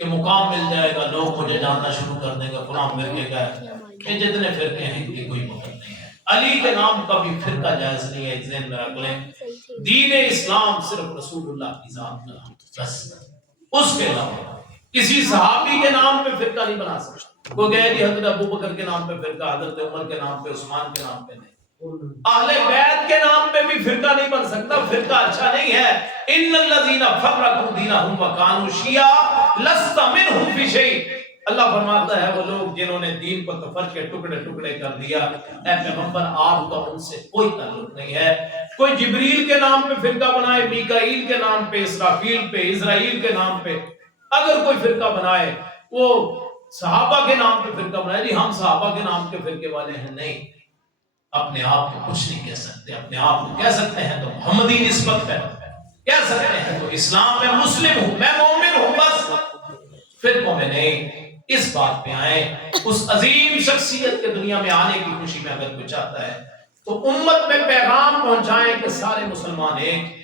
کہ مقام مل جائے گا، لوگ مجھے جاننا شروع کر دیں گے فلاں فرقے کا ہے. یہ جتنے فرقے ہیں ان کی کوئی مدد نہیں ہے. علی کے نام کا بھی فرقہ جائز نہیں ہے. ذہن میں رکھ لیں، دین اسلام صرف رسول اللہ کی ذات کا نام بس، اس کے علاوہ کسی صحابی کے نام پہ فرقہ نہیں بنا سکتا. وہ گئے جی حضرت ابو بکر کے نام پہ فرقہ، حضرت عمر کے نام پہ، عثمان کے نام پہ نہیں. اہل بیت کے نام پہ بھی فرقہ نہیں بن سکتا. فرقہ اچھا نہیں ہے. ان الذین فرقوا دینہم وکانوا شیعا لست منہم فی شیء. اللہ فرماتا ہے وہ لوگ جنہوں نے دین کو تفرقے ٹکڑے ٹکڑے کر دیا، اے پیغمبر آپ کا ان سے کوئی تعلق نہیں ہے. کوئی جبریل کے نام پہ فرقہ بنائے، میکائیل کے نام پہ، اسرافیل پہ، اسرائیل کے نام پہ اگر کوئی فرقہ بنائے، وہ صحابہ کے نام پہ فرقہ بنائے، جی ہم صحابہ کے نام کے فرقے والے ہیں، نہیں. اپنے آپ کو کچھ نہیں کہہ سکتے. اپنے آپ کو کہہ سکتے ہیں تو محمدی نسبت ہے، کہہ سکتے ہیں تو اسلام میں مسلم ہوں، میں مومن ہوں، بس فرقوں میں نہیں. اس بات پہ آئیں، اس عظیم شخصیت کے دنیا میں آنے کی خوشی میں اگر کوئی چاہتا ہے تو امت میں پیغام پہنچائیں کہ سارے مسلمان ایک.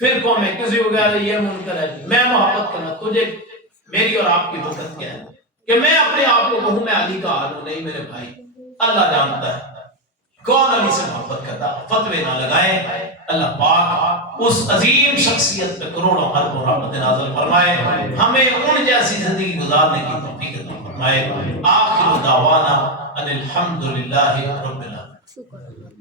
فرقوں میں کسی کو کہا یہ منکر ہے، میں محبت کرنا، تجھے میری اور آپ کی وقت کیا ہے کہ میں اپنے آپ کو کہوں میں علی کا آل ہوں؟ نہیں میرے بھائی، اللہ جانتا ہے کون علی سے محبت کرتا. فتوے نہ لگائیں. اللہ پاک اس عظیم شخصیت پہ کروڑوں اربوں رحمت نازل فرمائے. ہمیں ان جیسی زندگی گزارنے کی توفیق عطا فرمائے. آخر دعوانا ان الحمدللہ رب العالمین.